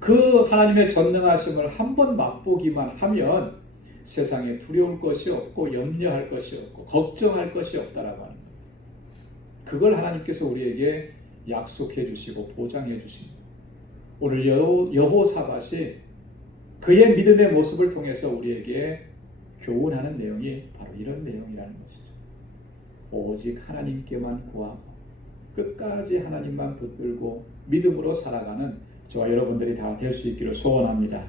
그 하나님의 전능하심을 한번 맛보기만 하면 세상에 두려울 것이 없고 염려할 것이 없고 걱정할 것이 없다라고 하는 거예요. 그걸 하나님께서 우리에게 약속해 주시고 보장해 주십니다. 오늘 여호사밧이 그의 믿음의 모습을 통해서 우리에게 교훈하는 내용이 바로 이런 내용이라는 것이죠. 오직 하나님께만 구하고 끝까지 하나님만 붙들고 믿음으로 살아가는 저와 여러분들이 다 될 수 있기를 소원합니다.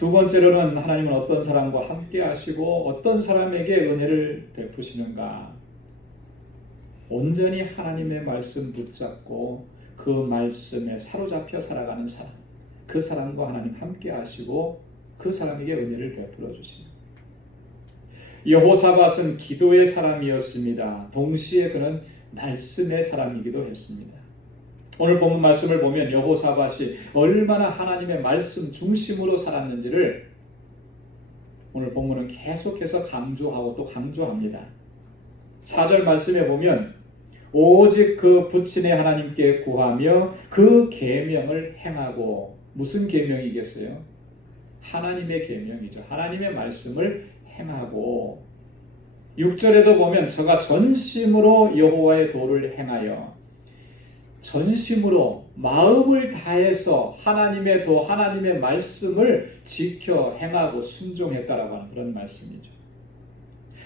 두 번째로는 하나님은 어떤 사람과 함께 하시고 어떤 사람에게 은혜를 베푸시는가? 온전히 하나님의 말씀 붙잡고 그 말씀에 사로잡혀 살아가는 사람, 그 사람과 하나님 함께 하시고 그 사람에게 은혜를 베풀어 주십니다. 여호사밧은 기도의 사람이었습니다. 동시에 그는 말씀의 사람이기도 했습니다. 오늘 본문 말씀을 보면 여호사밧이 얼마나 하나님의 말씀 중심으로 살았는지를 오늘 본문은 계속해서 강조하고 또 강조합니다. 4절 말씀에 보면 오직 그 부친의 하나님께 구하며 그 계명을 행하고, 무슨 계명이겠어요? 하나님의 계명이죠. 하나님의 말씀을 행하고, 6절에도 보면 저가 전심으로 여호와의 도를 행하여, 전심으로 마음을 다해서 하나님의 도, 하나님의 말씀을 지켜 행하고 순종했다라고 하는 그런 말씀이죠.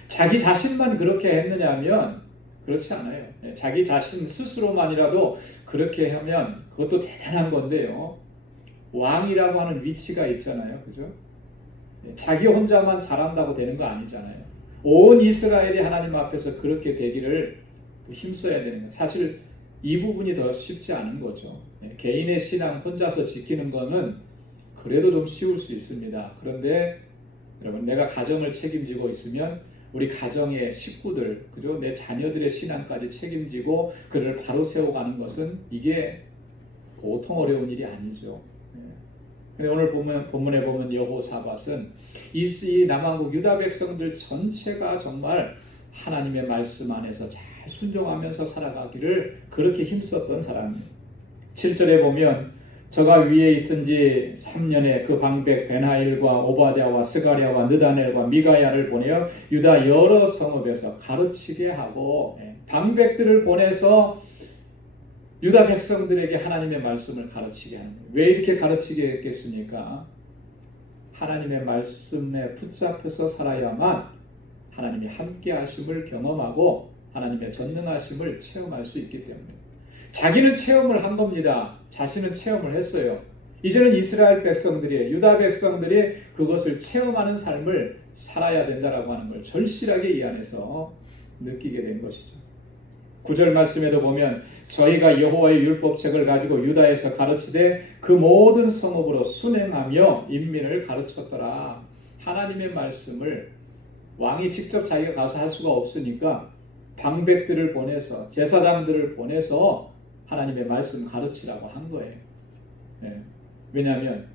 자기 자신만 그렇게 했느냐 하면 그렇지 않아요. 자기 자신 스스로만이라도 그렇게 하면 그것도 대단한 건데요. 왕이라고 하는 위치가 있잖아요. 그죠? 자기 혼자만 잘한다고 되는 거 아니잖아요. 온 이스라엘이 하나님 앞에서 그렇게 되기를 힘써야 되는 거예요. 사실 이 부분이 더 쉽지 않은 거죠. 개인의 신앙 혼자서 지키는 거는 그래도 좀 쉬울 수 있습니다. 그런데 여러분, 내가 가정을 책임지고 있으면 우리 가정의 식구들, 그죠? 내 자녀들의 신앙까지 책임지고 그를 바로 세워가는 것은 이게 보통 어려운 일이 아니죠. 근데 오늘 본문에 보면 여호사밧은 이 남한국 유다 백성들 전체가 정말 하나님의 말씀 안에서 잘 순종하면서 살아가기를 그렇게 힘썼던 사람입니다. 7절에 보면 저가 위에 있은 지 3년에 그 방백 베나일과 오바댜와 스가랴와 느다넬과 미가야를 보내어 유다 여러 성읍에서 가르치게 하고, 방백들을 보내서 유다 백성들에게 하나님의 말씀을 가르치게 하는 거예요. 왜 이렇게 가르치게 했겠습니까? 하나님의 말씀에 붙잡혀서 살아야만 하나님이 함께 하심을 경험하고 하나님의 전능하심을 체험할 수 있기 때문에. 자기는 체험을 한 겁니다. 자신은 체험을 했어요. 이제는 이스라엘 백성들이, 유다 백성들이 그것을 체험하는 삶을 살아야 된다라고 하는 걸 절실하게 이 안에서 느끼게 된 것이죠. 9절 말씀에도 보면 저희가 여호와의 율법책을 가지고 유다에서 가르치되 그 모든 성읍으로 순행하며 인민을 가르쳤더라. 하나님의 말씀을 왕이 직접 자기가 가서 할 수가 없으니까 방백들을 보내서, 제사장들을 보내서 하나님의 말씀 가르치라고 한 거예요. 왜냐하면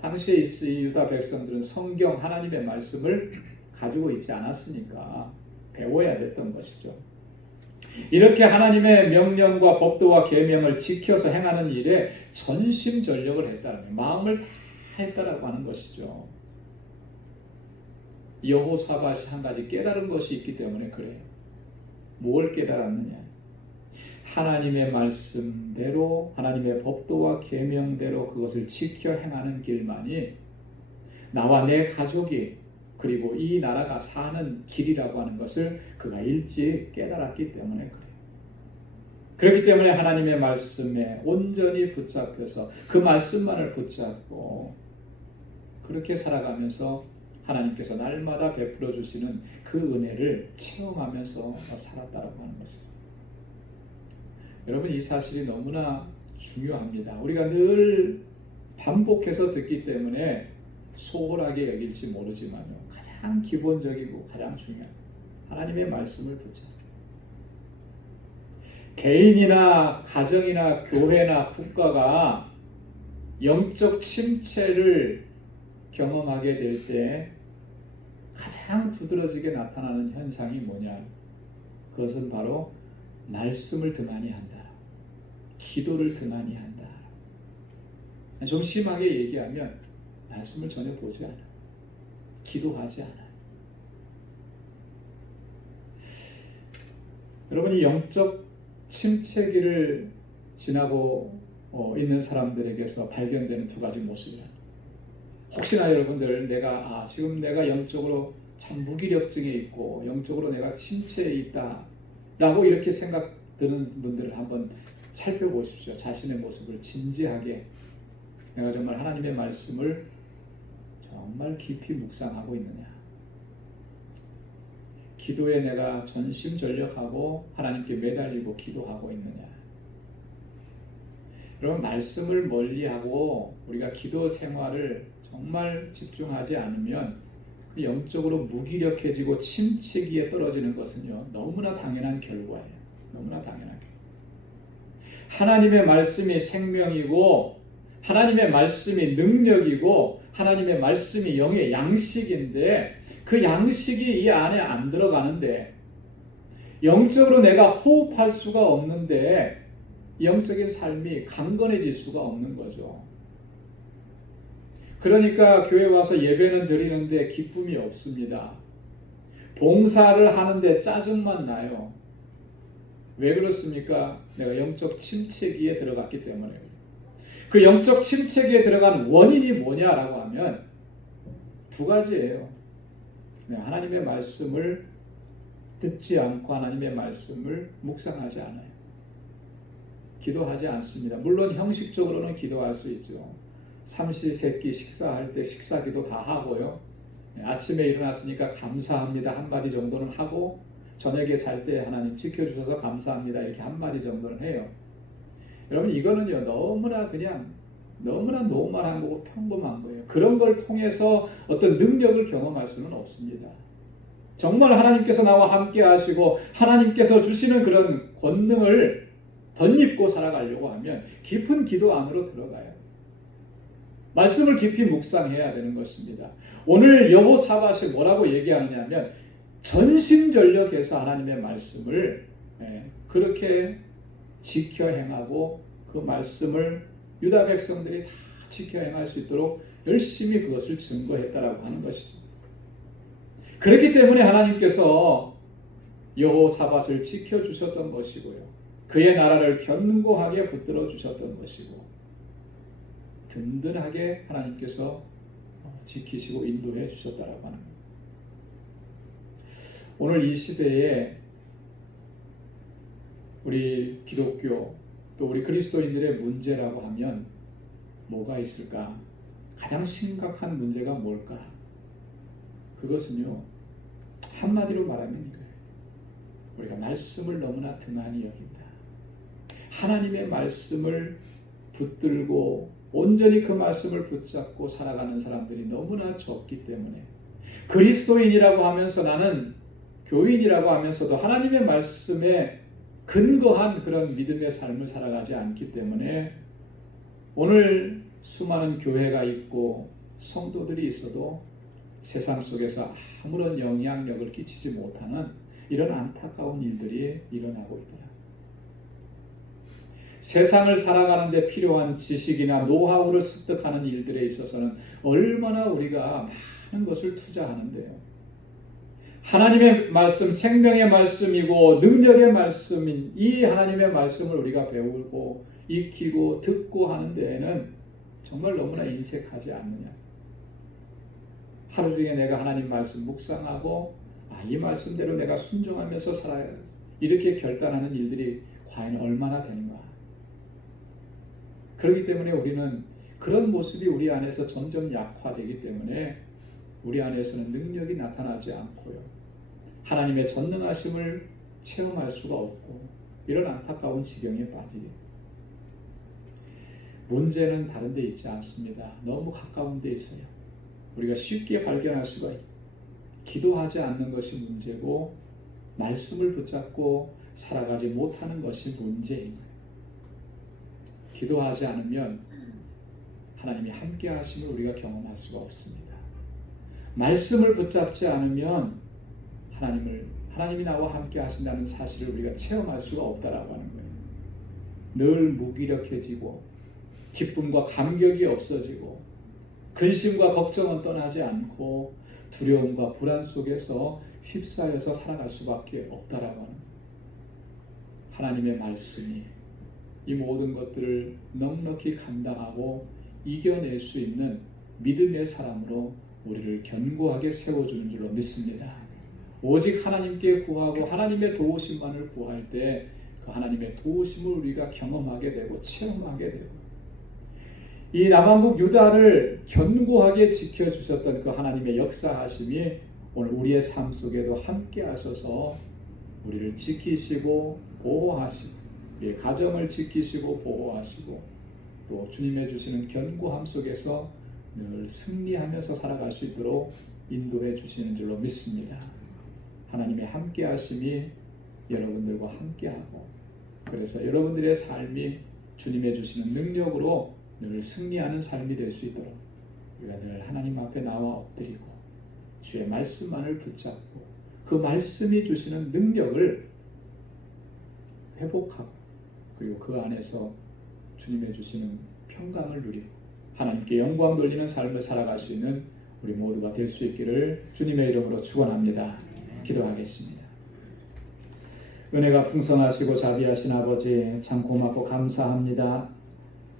당시에 이 유다 백성들은 성경, 하나님의 말씀을 가지고 있지 않았으니까 배워야 됐던 것이죠. 이렇게 하나님의 명령과 법도와 계명을 지켜서 행하는 일에 전심전력을 했다는 거예요. 마음을 다 했다라고 하는 것이죠. 여호사밧이 한 가지 깨달은 것이 있기 때문에 그래요. 뭘 깨달았느냐? 하나님의 말씀대로, 하나님의 법도와 계명대로 그것을 지켜 행하는 길만이 나와 내 가족이, 그리고 이 나라가 사는 길이라고 하는 것을 그가 일찍 깨달았기 때문에 그래요. 그렇기 때문에 하나님의 말씀에 온전히 붙잡혀서 그 말씀만을 붙잡고 그렇게 살아가면서 하나님께서 날마다 베풀어 주시는 그 은혜를 체험하면서 살았다라고 하는 것이죠. 여러분, 이 사실이 너무나 중요합니다. 우리가 늘 반복해서 듣기 때문에 소홀하게 여길지 모르지만요, 가장 기본적이고 가장 중요한 하나님의 말씀을 붙잡고, 개인이나 가정이나 교회나 국가가 영적 침체를 경험하게 될 때 가장 두드러지게 나타나는 현상이 뭐냐? 그것은 바로 말씀을 더 많이 한다, 기도를 더 많이 한다. 좀 심하게 얘기하면 말씀을 전혀 보지 않아, 기도하지 않아. 여러분이 영적 침체기를 지나고 있는 사람들에게서 발견되는 두 가지 모습이라. 혹시나 여러분들 지금 내가 영적으로 참 무기력증에 있고 영적으로 내가 침체에 있다 라고 이렇게 생각 드는 분들을 한번 살펴보십시오. 자신의 모습을 진지하게, 내가 정말 하나님의 말씀을 정말 깊이 묵상하고 있느냐? 기도에 내가 전심전력하고 하나님께 매달리고 기도하고 있느냐? 여러분, 말씀을 멀리하고 우리가 기도 생활을 정말 집중하지 않으면 영적으로 무기력해지고 침체기에 떨어지는 것은요, 너무나 당연한 결과예요. 너무나 당연한 결과. 하나님의 말씀이 생명이고 하나님의 말씀이 능력이고 하나님의 말씀이 영의 양식인데 그 양식이 이 안에 안 들어가는데, 영적으로 내가 호흡할 수가 없는데 영적인 삶이 강건해질 수가 없는 거죠. 그러니까 교회 와서 예배는 드리는데 기쁨이 없습니다. 봉사를 하는데 짜증만 나요. 왜 그렇습니까? 내가 영적 침체기에 들어갔기 때문에. 그 영적 침체기에 들어간 원인이 뭐냐라고 하면 두 가지예요. 하나님의 말씀을 듣지 않고 하나님의 말씀을 묵상하지 않아요. 기도하지 않습니다. 물론 형식적으로는 기도할 수 있죠. 삼시세끼 식사할 때 식사기도 다 하고요. 아침에 일어났으니까 감사합니다 한마디 정도는 하고, 저녁에 잘 때 하나님 지켜주셔서 감사합니다 이렇게 한마디 정도는 해요. 여러분, 이거는요 너무나 노멀한 거고 평범한 거예요. 그런 걸 통해서 어떤 능력을 경험할 수는 없습니다. 정말 하나님께서 나와 함께 하시고 하나님께서 주시는 그런 권능을 덧입고 살아가려고 하면 깊은 기도 안으로 들어가요. 말씀을 깊이 묵상해야 되는 것입니다. 오늘 여호사밧이 뭐라고 얘기하느냐 하면 전심전력해서 하나님의 말씀을 그렇게 지켜 행하고 그 말씀을 유다 백성들이 다 지켜 행할 수 있도록 열심히 그것을 증거했다라고 하는 것이죠. 그렇기 때문에 하나님께서 여호사밧을 지켜주셨던 것이고요. 그의 나라를 견고하게 붙들어 주셨던 것이고, 든든하게 하나님께서 지키시고 인도해 주셨다라고 하는 겁니다. 오늘 이 시대에 우리 기독교 또 우리 그리스도인들의 문제라고 하면 뭐가 있을까? 가장 심각한 문제가 뭘까? 그것은요, 한마디로 말하면 이거예요. 우리가 말씀을 너무나 등한히 여긴다. 하나님의 말씀을 붙들고 온전히 그 말씀을 붙잡고 살아가는 사람들이 너무나 적기 때문에, 그리스도인이라고 하면서 나는 교인이라고 하면서도 하나님의 말씀에 근거한 그런 믿음의 삶을 살아가지 않기 때문에 오늘 수많은 교회가 있고 성도들이 있어도 세상 속에서 아무런 영향력을 끼치지 못하는 이런 안타까운 일들이 일어나고 있더라. 세상을 살아가는 데 필요한 지식이나 노하우를 습득하는 일들에 있어서는 얼마나 우리가 많은 것을 투자하는데요. 하나님의 말씀, 생명의 말씀이고 능력의 말씀인 이 하나님의 말씀을 우리가 배우고 익히고 듣고 하는 데에는 정말 너무나 인색하지 않느냐. 하루 중에 내가 하나님 말씀 묵상하고 이 말씀대로 내가 순종하면서 살아야 이렇게 결단하는 일들이 과연 얼마나 되는가. 그렇기 때문에 우리는 그런 모습이 우리 안에서 점점 약화되기 때문에 우리 안에서는 능력이 나타나지 않고요. 하나님의 전능하심을 체험할 수가 없고 이런 안타까운 지경에 빠지게. 문제는 다른 데 있지 않습니다. 너무 가까운 데 있어요. 우리가 쉽게 발견할 수가 있고, 기도하지 않는 것이 문제고 말씀을 붙잡고 살아가지 못하는 것이 문제인 거예요. 기도하지 않으면 하나님이 함께 하심을 우리가 경험할 수가 없습니다. 말씀을 붙잡지 않으면 하나님이 나와 함께 하신다는 사실을 우리가 체험할 수가 없다라고 하는 거예요. 늘 무기력해지고 기쁨과 감격이 없어지고 근심과 걱정은 떠나지 않고 두려움과 불안 속에서 휩싸여서 살아갈 수밖에 없다라고 하는 거예요. 하나님의 말씀이 이 모든 것들을 넉넉히 감당하고 이겨낼 수 있는 믿음의 사람으로 우리를 견고하게 세워주는 줄로 믿습니다. 오직 하나님께 구하고 하나님의 도우심만을 구할 때 그 하나님의 도우심을 우리가 경험하게 되고 체험하게 되고, 이 남한국 유다를 견고하게 지켜주셨던 그 하나님의 역사하심이 오늘 우리의 삶 속에도 함께 하셔서 우리를 지키시고 보호하시고 우리의 가정을 지키시고 보호하시고 또 주님의 주시는 견고함 속에서 늘 승리하면서 살아갈 수 있도록 인도해 주시는 줄로 믿습니다. 하나님의 함께 하심이 여러분들과 함께하고 그래서 여러분들의 삶이 주님의 주시는 능력으로 늘 승리하는 삶이 될 수 있도록 우리가 늘 하나님 앞에 나와 엎드리고 주의 말씀만을 붙잡고 그 말씀이 주시는 능력을 회복하고 그리고 그 안에서 주님의 주시는 평강을 누리고 하나님께 영광 돌리는 삶을 살아갈 수 있는 우리 모두가 될 수 있기를 주님의 이름으로 축원합니다. 기도하겠습니다. 은혜가 풍성하시고 자비하신 아버지 참 고맙고 감사합니다.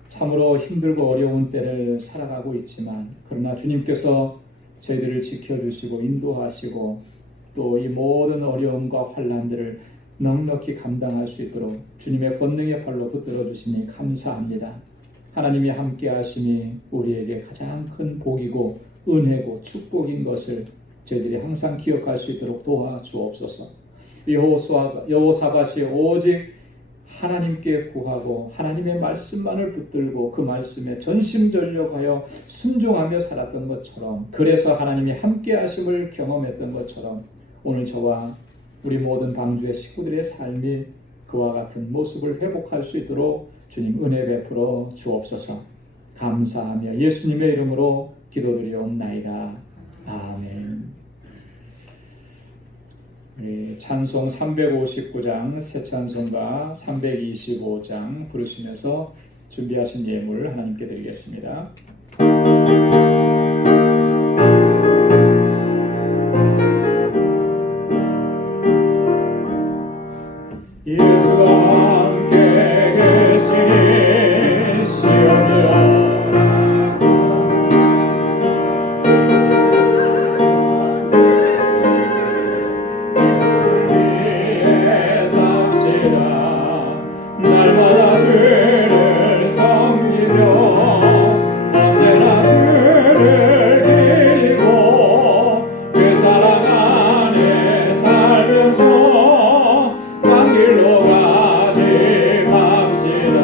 참으로 힘들고 어려운 때를 살아가고 있지만 그러나 주님께서 저희들을 지켜주시고 인도하시고 또 이 모든 어려움과 환난들을 넉넉히 감당할 수 있도록 주님의 권능의 팔로 붙들어 주시니 감사합니다. 하나님이 함께 하심이 우리에게 가장 큰 복이고 은혜고 축복인 것을 저희들이 항상 기억할 수 있도록 도와주옵소서. 여호사밧이 오직 하나님께 구하고 하나님의 말씀만을 붙들고 그 말씀에 전심전력하여 순종하며 살았던 것처럼 그래서 하나님이 함께 하심을 경험했던 것처럼 오늘 저와 우리 모든 방주의 식구들의 삶이 그와 같은 모습을 회복할 수 있도록 주님 은혜 베풀어 주옵소서. 감사하며 예수님의 이름으로 기도드리옵나이다. 아멘. 찬송 359장 새 찬송가 325장 부르시면서 준비하신 예물 하나님께 드리겠습니다. 예수가 함께 계시니 시온이여 날마다 주를 섬기며 언제나 주를 기리고 그 사랑 안에 살면서 간 길로 가지 맙시다.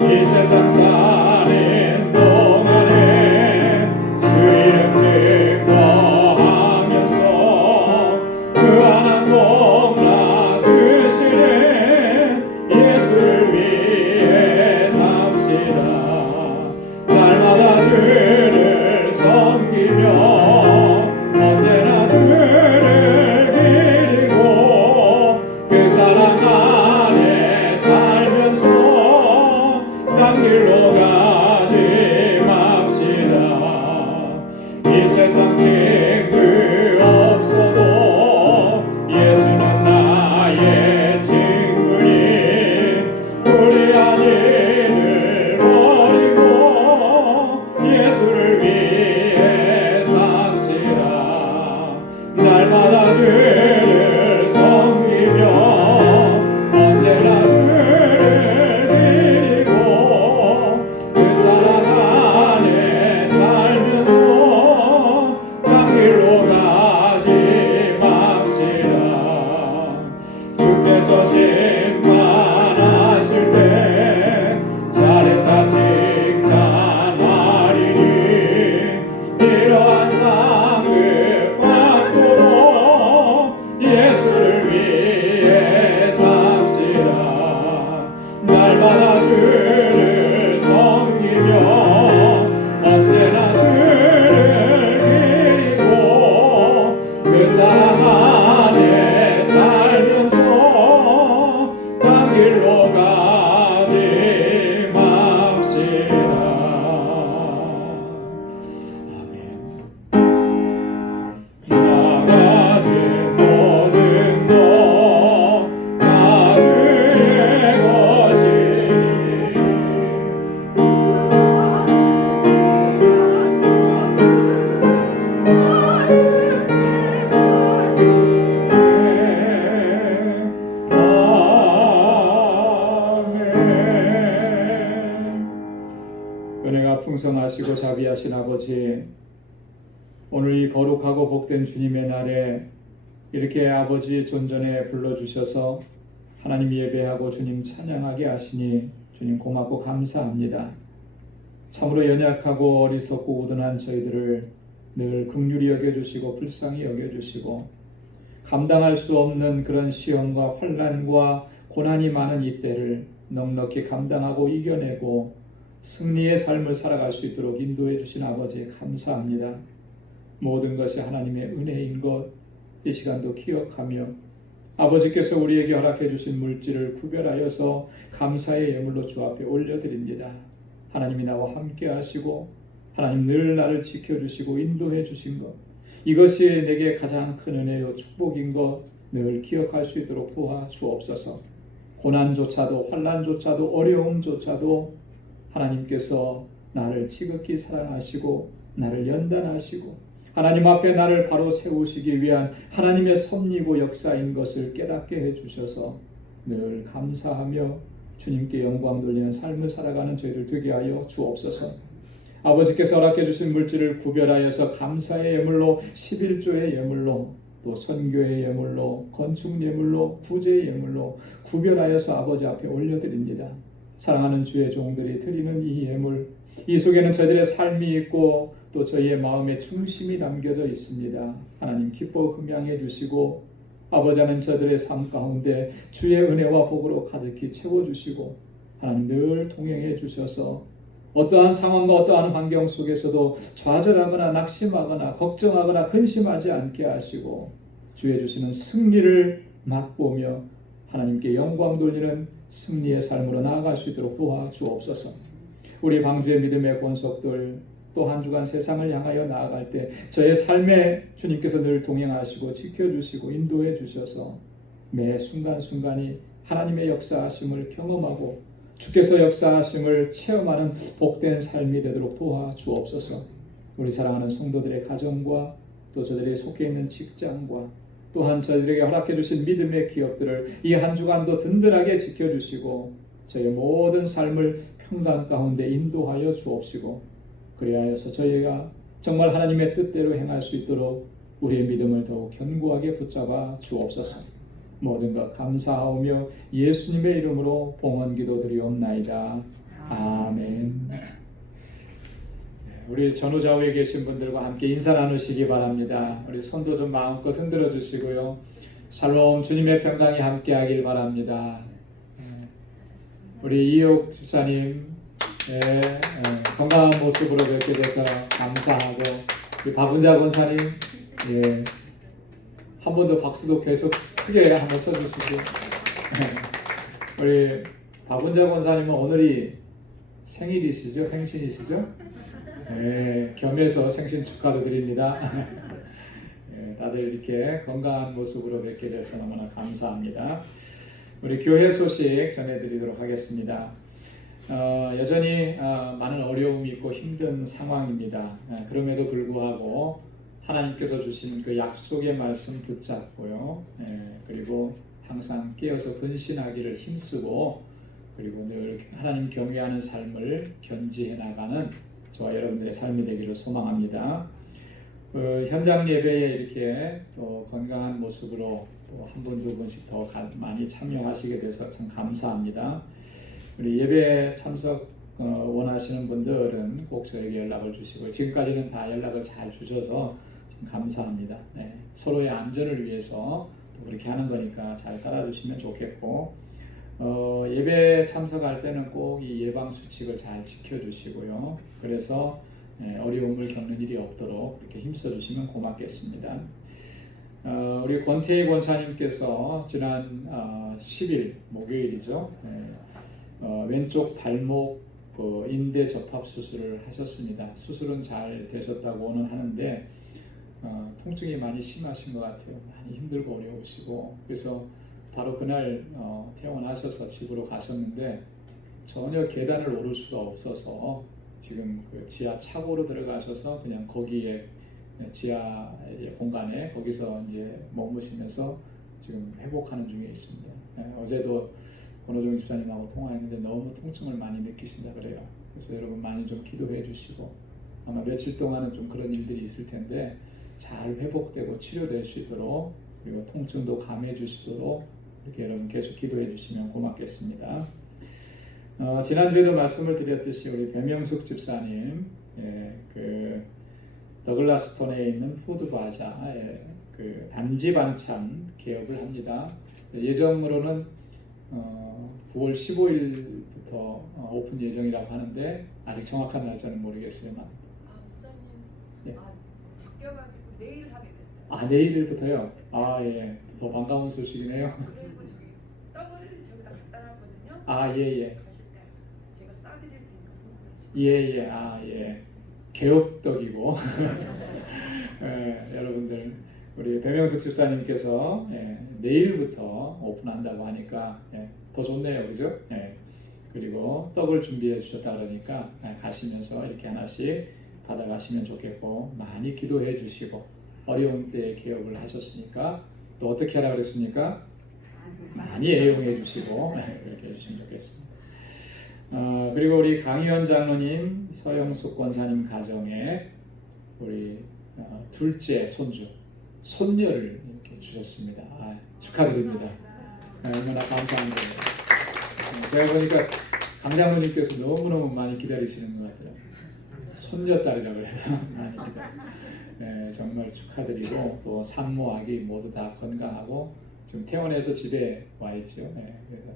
이 세상 사는 동안에 주 이름 증거하면서 그 안한 공락 주시는 예수를 위해 삽시다. 날마다 주를 섬기며 언제나 주를 기리고 그 사랑 안에 살면서 딴 길로 가지 맙시다. 이 세상 친구 없어도 예수는 나의 친구니 우리 아니를 버리고 예수를 위해 삽시다. 날마다 주를 섬기며 언제나 주를 기리고 그 사랑 안에 살면서 딴 길로 가지 맙시다. 주께서 심판하실 때 잘했다 칭찬하리니 이러한 상급 받도록 예수를 위해 삽시다. 날마다 주를 섬기며 언제나 주를 기리고 그 사랑 안에 살면서 딴 길로 가지 맙시다. 아멘. 나 가진 모든 것 다 주의 것이니 풍성하시고 자비하신 아버지, 오늘 이 거룩하고 복된 주님의 날에 이렇게 아버지 존전에 불러주셔서 하나님 예배하고 주님 찬양하게 하시니 주님 고맙고 감사합니다. 참으로 연약하고 어리석고 우둔한 저희들을 늘 긍휼히 여겨주시고 불쌍히 여겨주시고 감당할 수 없는 그런 시험과 환난과 고난이 많은 이때를 넉넉히 감당하고 이겨내고 승리의 삶을 살아갈 수 있도록 인도해 주신 아버지 감사합니다. 모든 것이 하나님의 은혜인 것 이 시간도 기억하며 아버지께서 우리에게 허락해 주신 물질을 구별하여서 감사의 예물로 주 앞에 올려드립니다. 하나님이 나와 함께 하시고 하나님 늘 나를 지켜주시고 인도해 주신 것, 이것이 내게 가장 큰 은혜요 축복인 것 늘 기억할 수 있도록 도와주옵소서. 고난조차도 환난조차도 어려움조차도 하나님께서 나를 지극히 사랑하시고 나를 연단하시고 하나님 앞에 나를 바로 세우시기 위한 하나님의 섭리고 역사인 것을 깨닫게 해주셔서 늘 감사하며 주님께 영광 돌리는 삶을 살아가는 저희들 되게 하여 주옵소서. 아버지께서 허락해 주신 물질을 구별하여서 감사의 예물로 11조의 예물로 또 선교의 예물로 건축 예물로 구제의 예물로 구별하여서 아버지 앞에 올려드립니다. 사랑하는 주의 종들이 드리는 이 예물, 이 속에는 저희들의 삶이 있고 또 저희의 마음의 중심이 담겨져 있습니다. 하나님 기뻐 흠양해 주시고 아버지 하나님 저들의 삶 가운데 주의 은혜와 복으로 가득히 채워주시고 하나님 늘 동행해 주셔서 어떠한 상황과 어떠한 환경 속에서도 좌절하거나 낙심하거나 걱정하거나 근심하지 않게 하시고 주의 주시는 승리를 맛보며 하나님께 영광 돌리는 승리의 삶으로 나아갈 수 있도록 도와주옵소서. 우리 방주의 믿음의 권속들 또 한 주간 세상을 향하여 나아갈 때 저의 삶에 주님께서 늘 동행하시고 지켜주시고 인도해 주셔서 매 순간순간이 하나님의 역사하심을 경험하고 주께서 역사하심을 체험하는 복된 삶이 되도록 도와주옵소서. 우리 사랑하는 성도들의 가정과 또 저들이 속해 있는 직장과 또한 저희들에게 허락해 주신 믿음의 기업들을 이 한 주간도 든든하게 지켜주시고 저희 모든 삶을 평강 가운데 인도하여 주옵시고 그리하여서 저희가 정말 하나님의 뜻대로 행할 수 있도록 우리의 믿음을 더욱 견고하게 붙잡아 주옵소서. 모든 것 감사하오며 예수님의 이름으로 봉헌기도 드리옵나이다. 아멘. 우리 전후좌우에 계신 분들과 함께 인사 나누시기 바랍니다. 우리 손도 좀 마음껏 흔들어 주시고요. 샬롬, 주님의 평강이 함께하길 바랍니다. 우리 이옥 집사님 건강한 모습으로 뵙게 돼서 감사하고 우리 박은자 권사님 한 번 더 박수도 계속 크게 한번 쳐주시고 우리 박은자 권사님은 오늘이 생일이시죠? 생신이시죠? 겸해서 생신 축하를 드립니다. 다들 이렇게 건강한 모습으로 뵙게 돼서 너무나 감사합니다. 우리 교회 소식 전해드리도록 하겠습니다. 여전히 많은 어려움이 있고 힘든 상황입니다. 그럼에도 불구하고 하나님께서 주신 그 약속의 말씀 붙잡고요. 그리고 항상 깨어서 근신하기를 힘쓰고 그리고 늘 하나님 경외하는 삶을 견지해 나가는 저와 여러분들의 삶이 되기를 소망합니다. 현장 예배에 이렇게 또 건강한 모습으로 또 한 분 두 분씩 더 많이 참여하시게 돼서 참 감사합니다. 우리 예배 참석 원하시는 분들은 꼭 저에게 연락을 주시고 지금까지는 다 연락을 잘 주셔서 참 감사합니다. 서로의 안전을 위해서 또 그렇게 하는 거니까 잘 따라주시면 좋겠고 예배 참석할 때는 꼭 이 예방 수칙을 잘 지켜주시고요. 그래서 어려움을 겪는 일이 없도록 그렇게 힘써주시면 고맙겠습니다. 우리 권태희 권사님께서 지난 10일 목요일이죠. 왼쪽 발목 인대 접합 수술을 하셨습니다. 수술은 잘 되셨다고는 하는데 통증이 많이 심하신 것 같아요. 많이 힘들고 어려우시고 그래서 바로 그날 퇴원하셔서 집으로 가셨는데 전혀 계단을 오를 수가 없어서 지금 그 지하 차고로 들어가셔서 그냥 거기에 지하 공간에 거기서 이제 머무시면서 지금 회복하는 중에 있습니다. 어제도 권호종 집사님하고 통화했는데 너무 통증을 많이 느끼신다 그래요. 그래서 여러분 많이 좀 기도해 주시고 아마 며칠 동안은 좀 그런 일들이 있을 텐데 잘 회복되고 치료될 수 있도록 그리고 통증도 감해 주시도록 이렇게 여러분 계속 기도해 주시면 고맙겠습니다. 지난주에도 말씀을 드렸듯이 우리 배명숙 집사님 그 더글라스톤에 있는 푸드바자 그 단지 반찬 개업을 합니다. 예정으로는 9월 15일부터 오픈 예정이라고 하는데 아직 정확한 날짜는 모르겠어요. 목사님, 예. 바뀌어가지고 내일 하게 됐어요. 내일부터요? 예. 더 반가운 소식이네요. 그리고 저기 떡을 저기다 갖다 놨거든요. 예. 가실 때 제가 싸드릴 테니까 예. 개업떡이고 여러분들 우리 배명숙 집사님께서 내일부터 오픈한다고 하니까 더 좋네요, 그죠? 그리고 떡을 준비해 주셨다 그러니까 가시면서 이렇게 하나씩 받아가시면 좋겠고 많이 기도해 주시고 어려운 때에 개업을 하셨으니까 또 어떻게 하라 그랬습니까? 많이 애용해 주시고 그렇게 해주시면 좋겠습니다. 그리고 우리 강희원 장로님, 서영숙 권사님 가정에 우리 둘째 손주, 손녀를 이렇게 주셨습니다. 축하드립니다. 얼마나 감사한 거예요. 제가 보니까 강 장로님께서 너무너무 많이 기다리시는 것 같더라고요. 손녀딸이라고 해서 많이 기다리시고 정말 축하드리고 또 산모 아기 모두 다 건강하고 지금 퇴원해서 집에 와 있죠. 그래서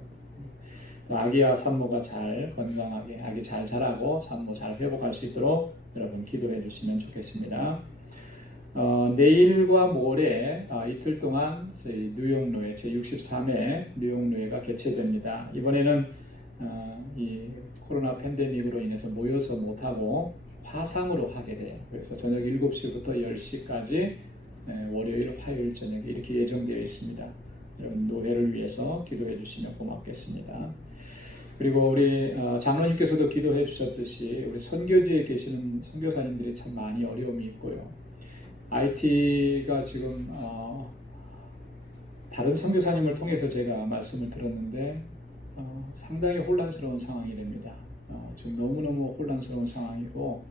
아기와 산모가 잘 건강하게 아기 잘 자라고 산모 잘 회복할 수 있도록 여러분 기도해 주시면 좋겠습니다. 내일과 모레 이틀 동안 저희 뉴욕노회 제63회 뉴욕노회가 개최됩니다. 이번에는 이 코로나 팬데믹으로 인해서 모여서 못하고 화상으로 하게 돼요. 그래서 저녁 7시부터 10시까지 월요일, 화요일 저녁에 이렇게 예정되어 있습니다. 여러분 노회를 위해서 기도해 주시면 고맙겠습니다. 그리고 우리 장로님께서도 기도해 주셨듯이 우리 선교지에 계시는 선교사님들이 참 많이 어려움이 있고요. IT가 지금 다른 선교사님을 통해서 제가 말씀을 들었는데 상당히 혼란스러운 상황이 됩니다. 지금 너무너무 혼란스러운 상황이고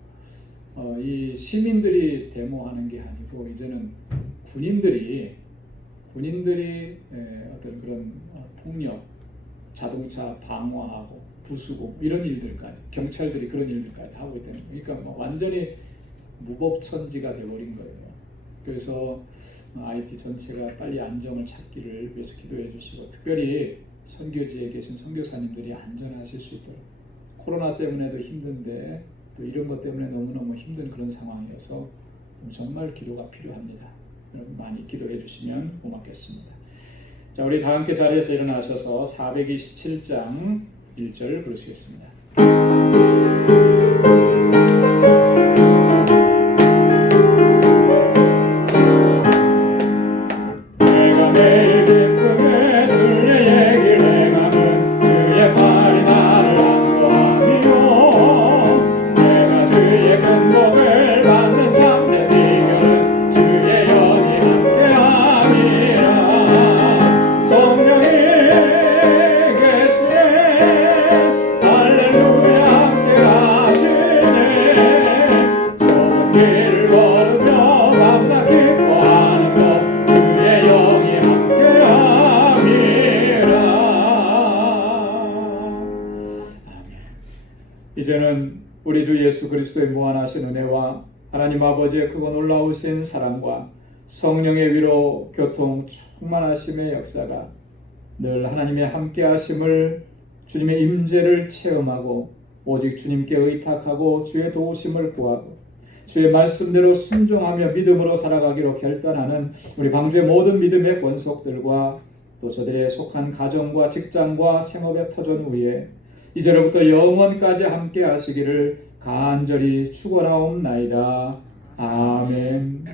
이 시민들이 데모하는 게 아니고 이제는 군인들이 어떤 그런 폭력, 자동차 방화하고 부수고 이런 일들까지 경찰들이 그런 일들까지 하고 있다는 거예요. 그러니까 완전히 무법천지가 되어버린 거예요. 그래서 IT 전체가 빨리 안정을 찾기를 위해서 기도해 주시고 특별히 선교지에 계신 선교사님들이 안전하실 수 있도록 코로나 때문에도 힘든데 또 이런 것 때문에 너무너무 힘든 그런 상황이어서 정말 기도가 필요합니다. 여러분 많이 기도해 주시면 고맙겠습니다. 자, 우리 다 함께 자리에서 일어나셔서 427장 1절 부르시겠습니다. 내가 매일 기쁨에 술의 얘기를 해가면 주의 팔이 나를 안도하며 내가 주의 큰 복을 받는 참된 비결은 주의 연이 함께함이라. 성령이 계시네 할렐루야 함께하시네. 좁은 길을 걸으며 밤낮 기뻐하는 것 주의 영이 함께함이라. 아멘. 이제는 우리 주 예수 그리스도의 무한하신 은혜와 하나님 아버지의 크고 놀라우신 사랑과 성령의 위로 교통 충만하심의 역사가 늘 하나님의 함께하심을 주님의 임재를 체험하고 오직 주님께 의탁하고 주의 도우심을 구하고 주의 말씀대로 순종하며 믿음으로 살아가기로 결단하는 우리 방주의 모든 믿음의 권속들과 또 저들의 속한 가정과 직장과 생업의 터전 위에 이제로부터 영원까지 함께 하시기를 간절히 축원하옵나이다. 아멘.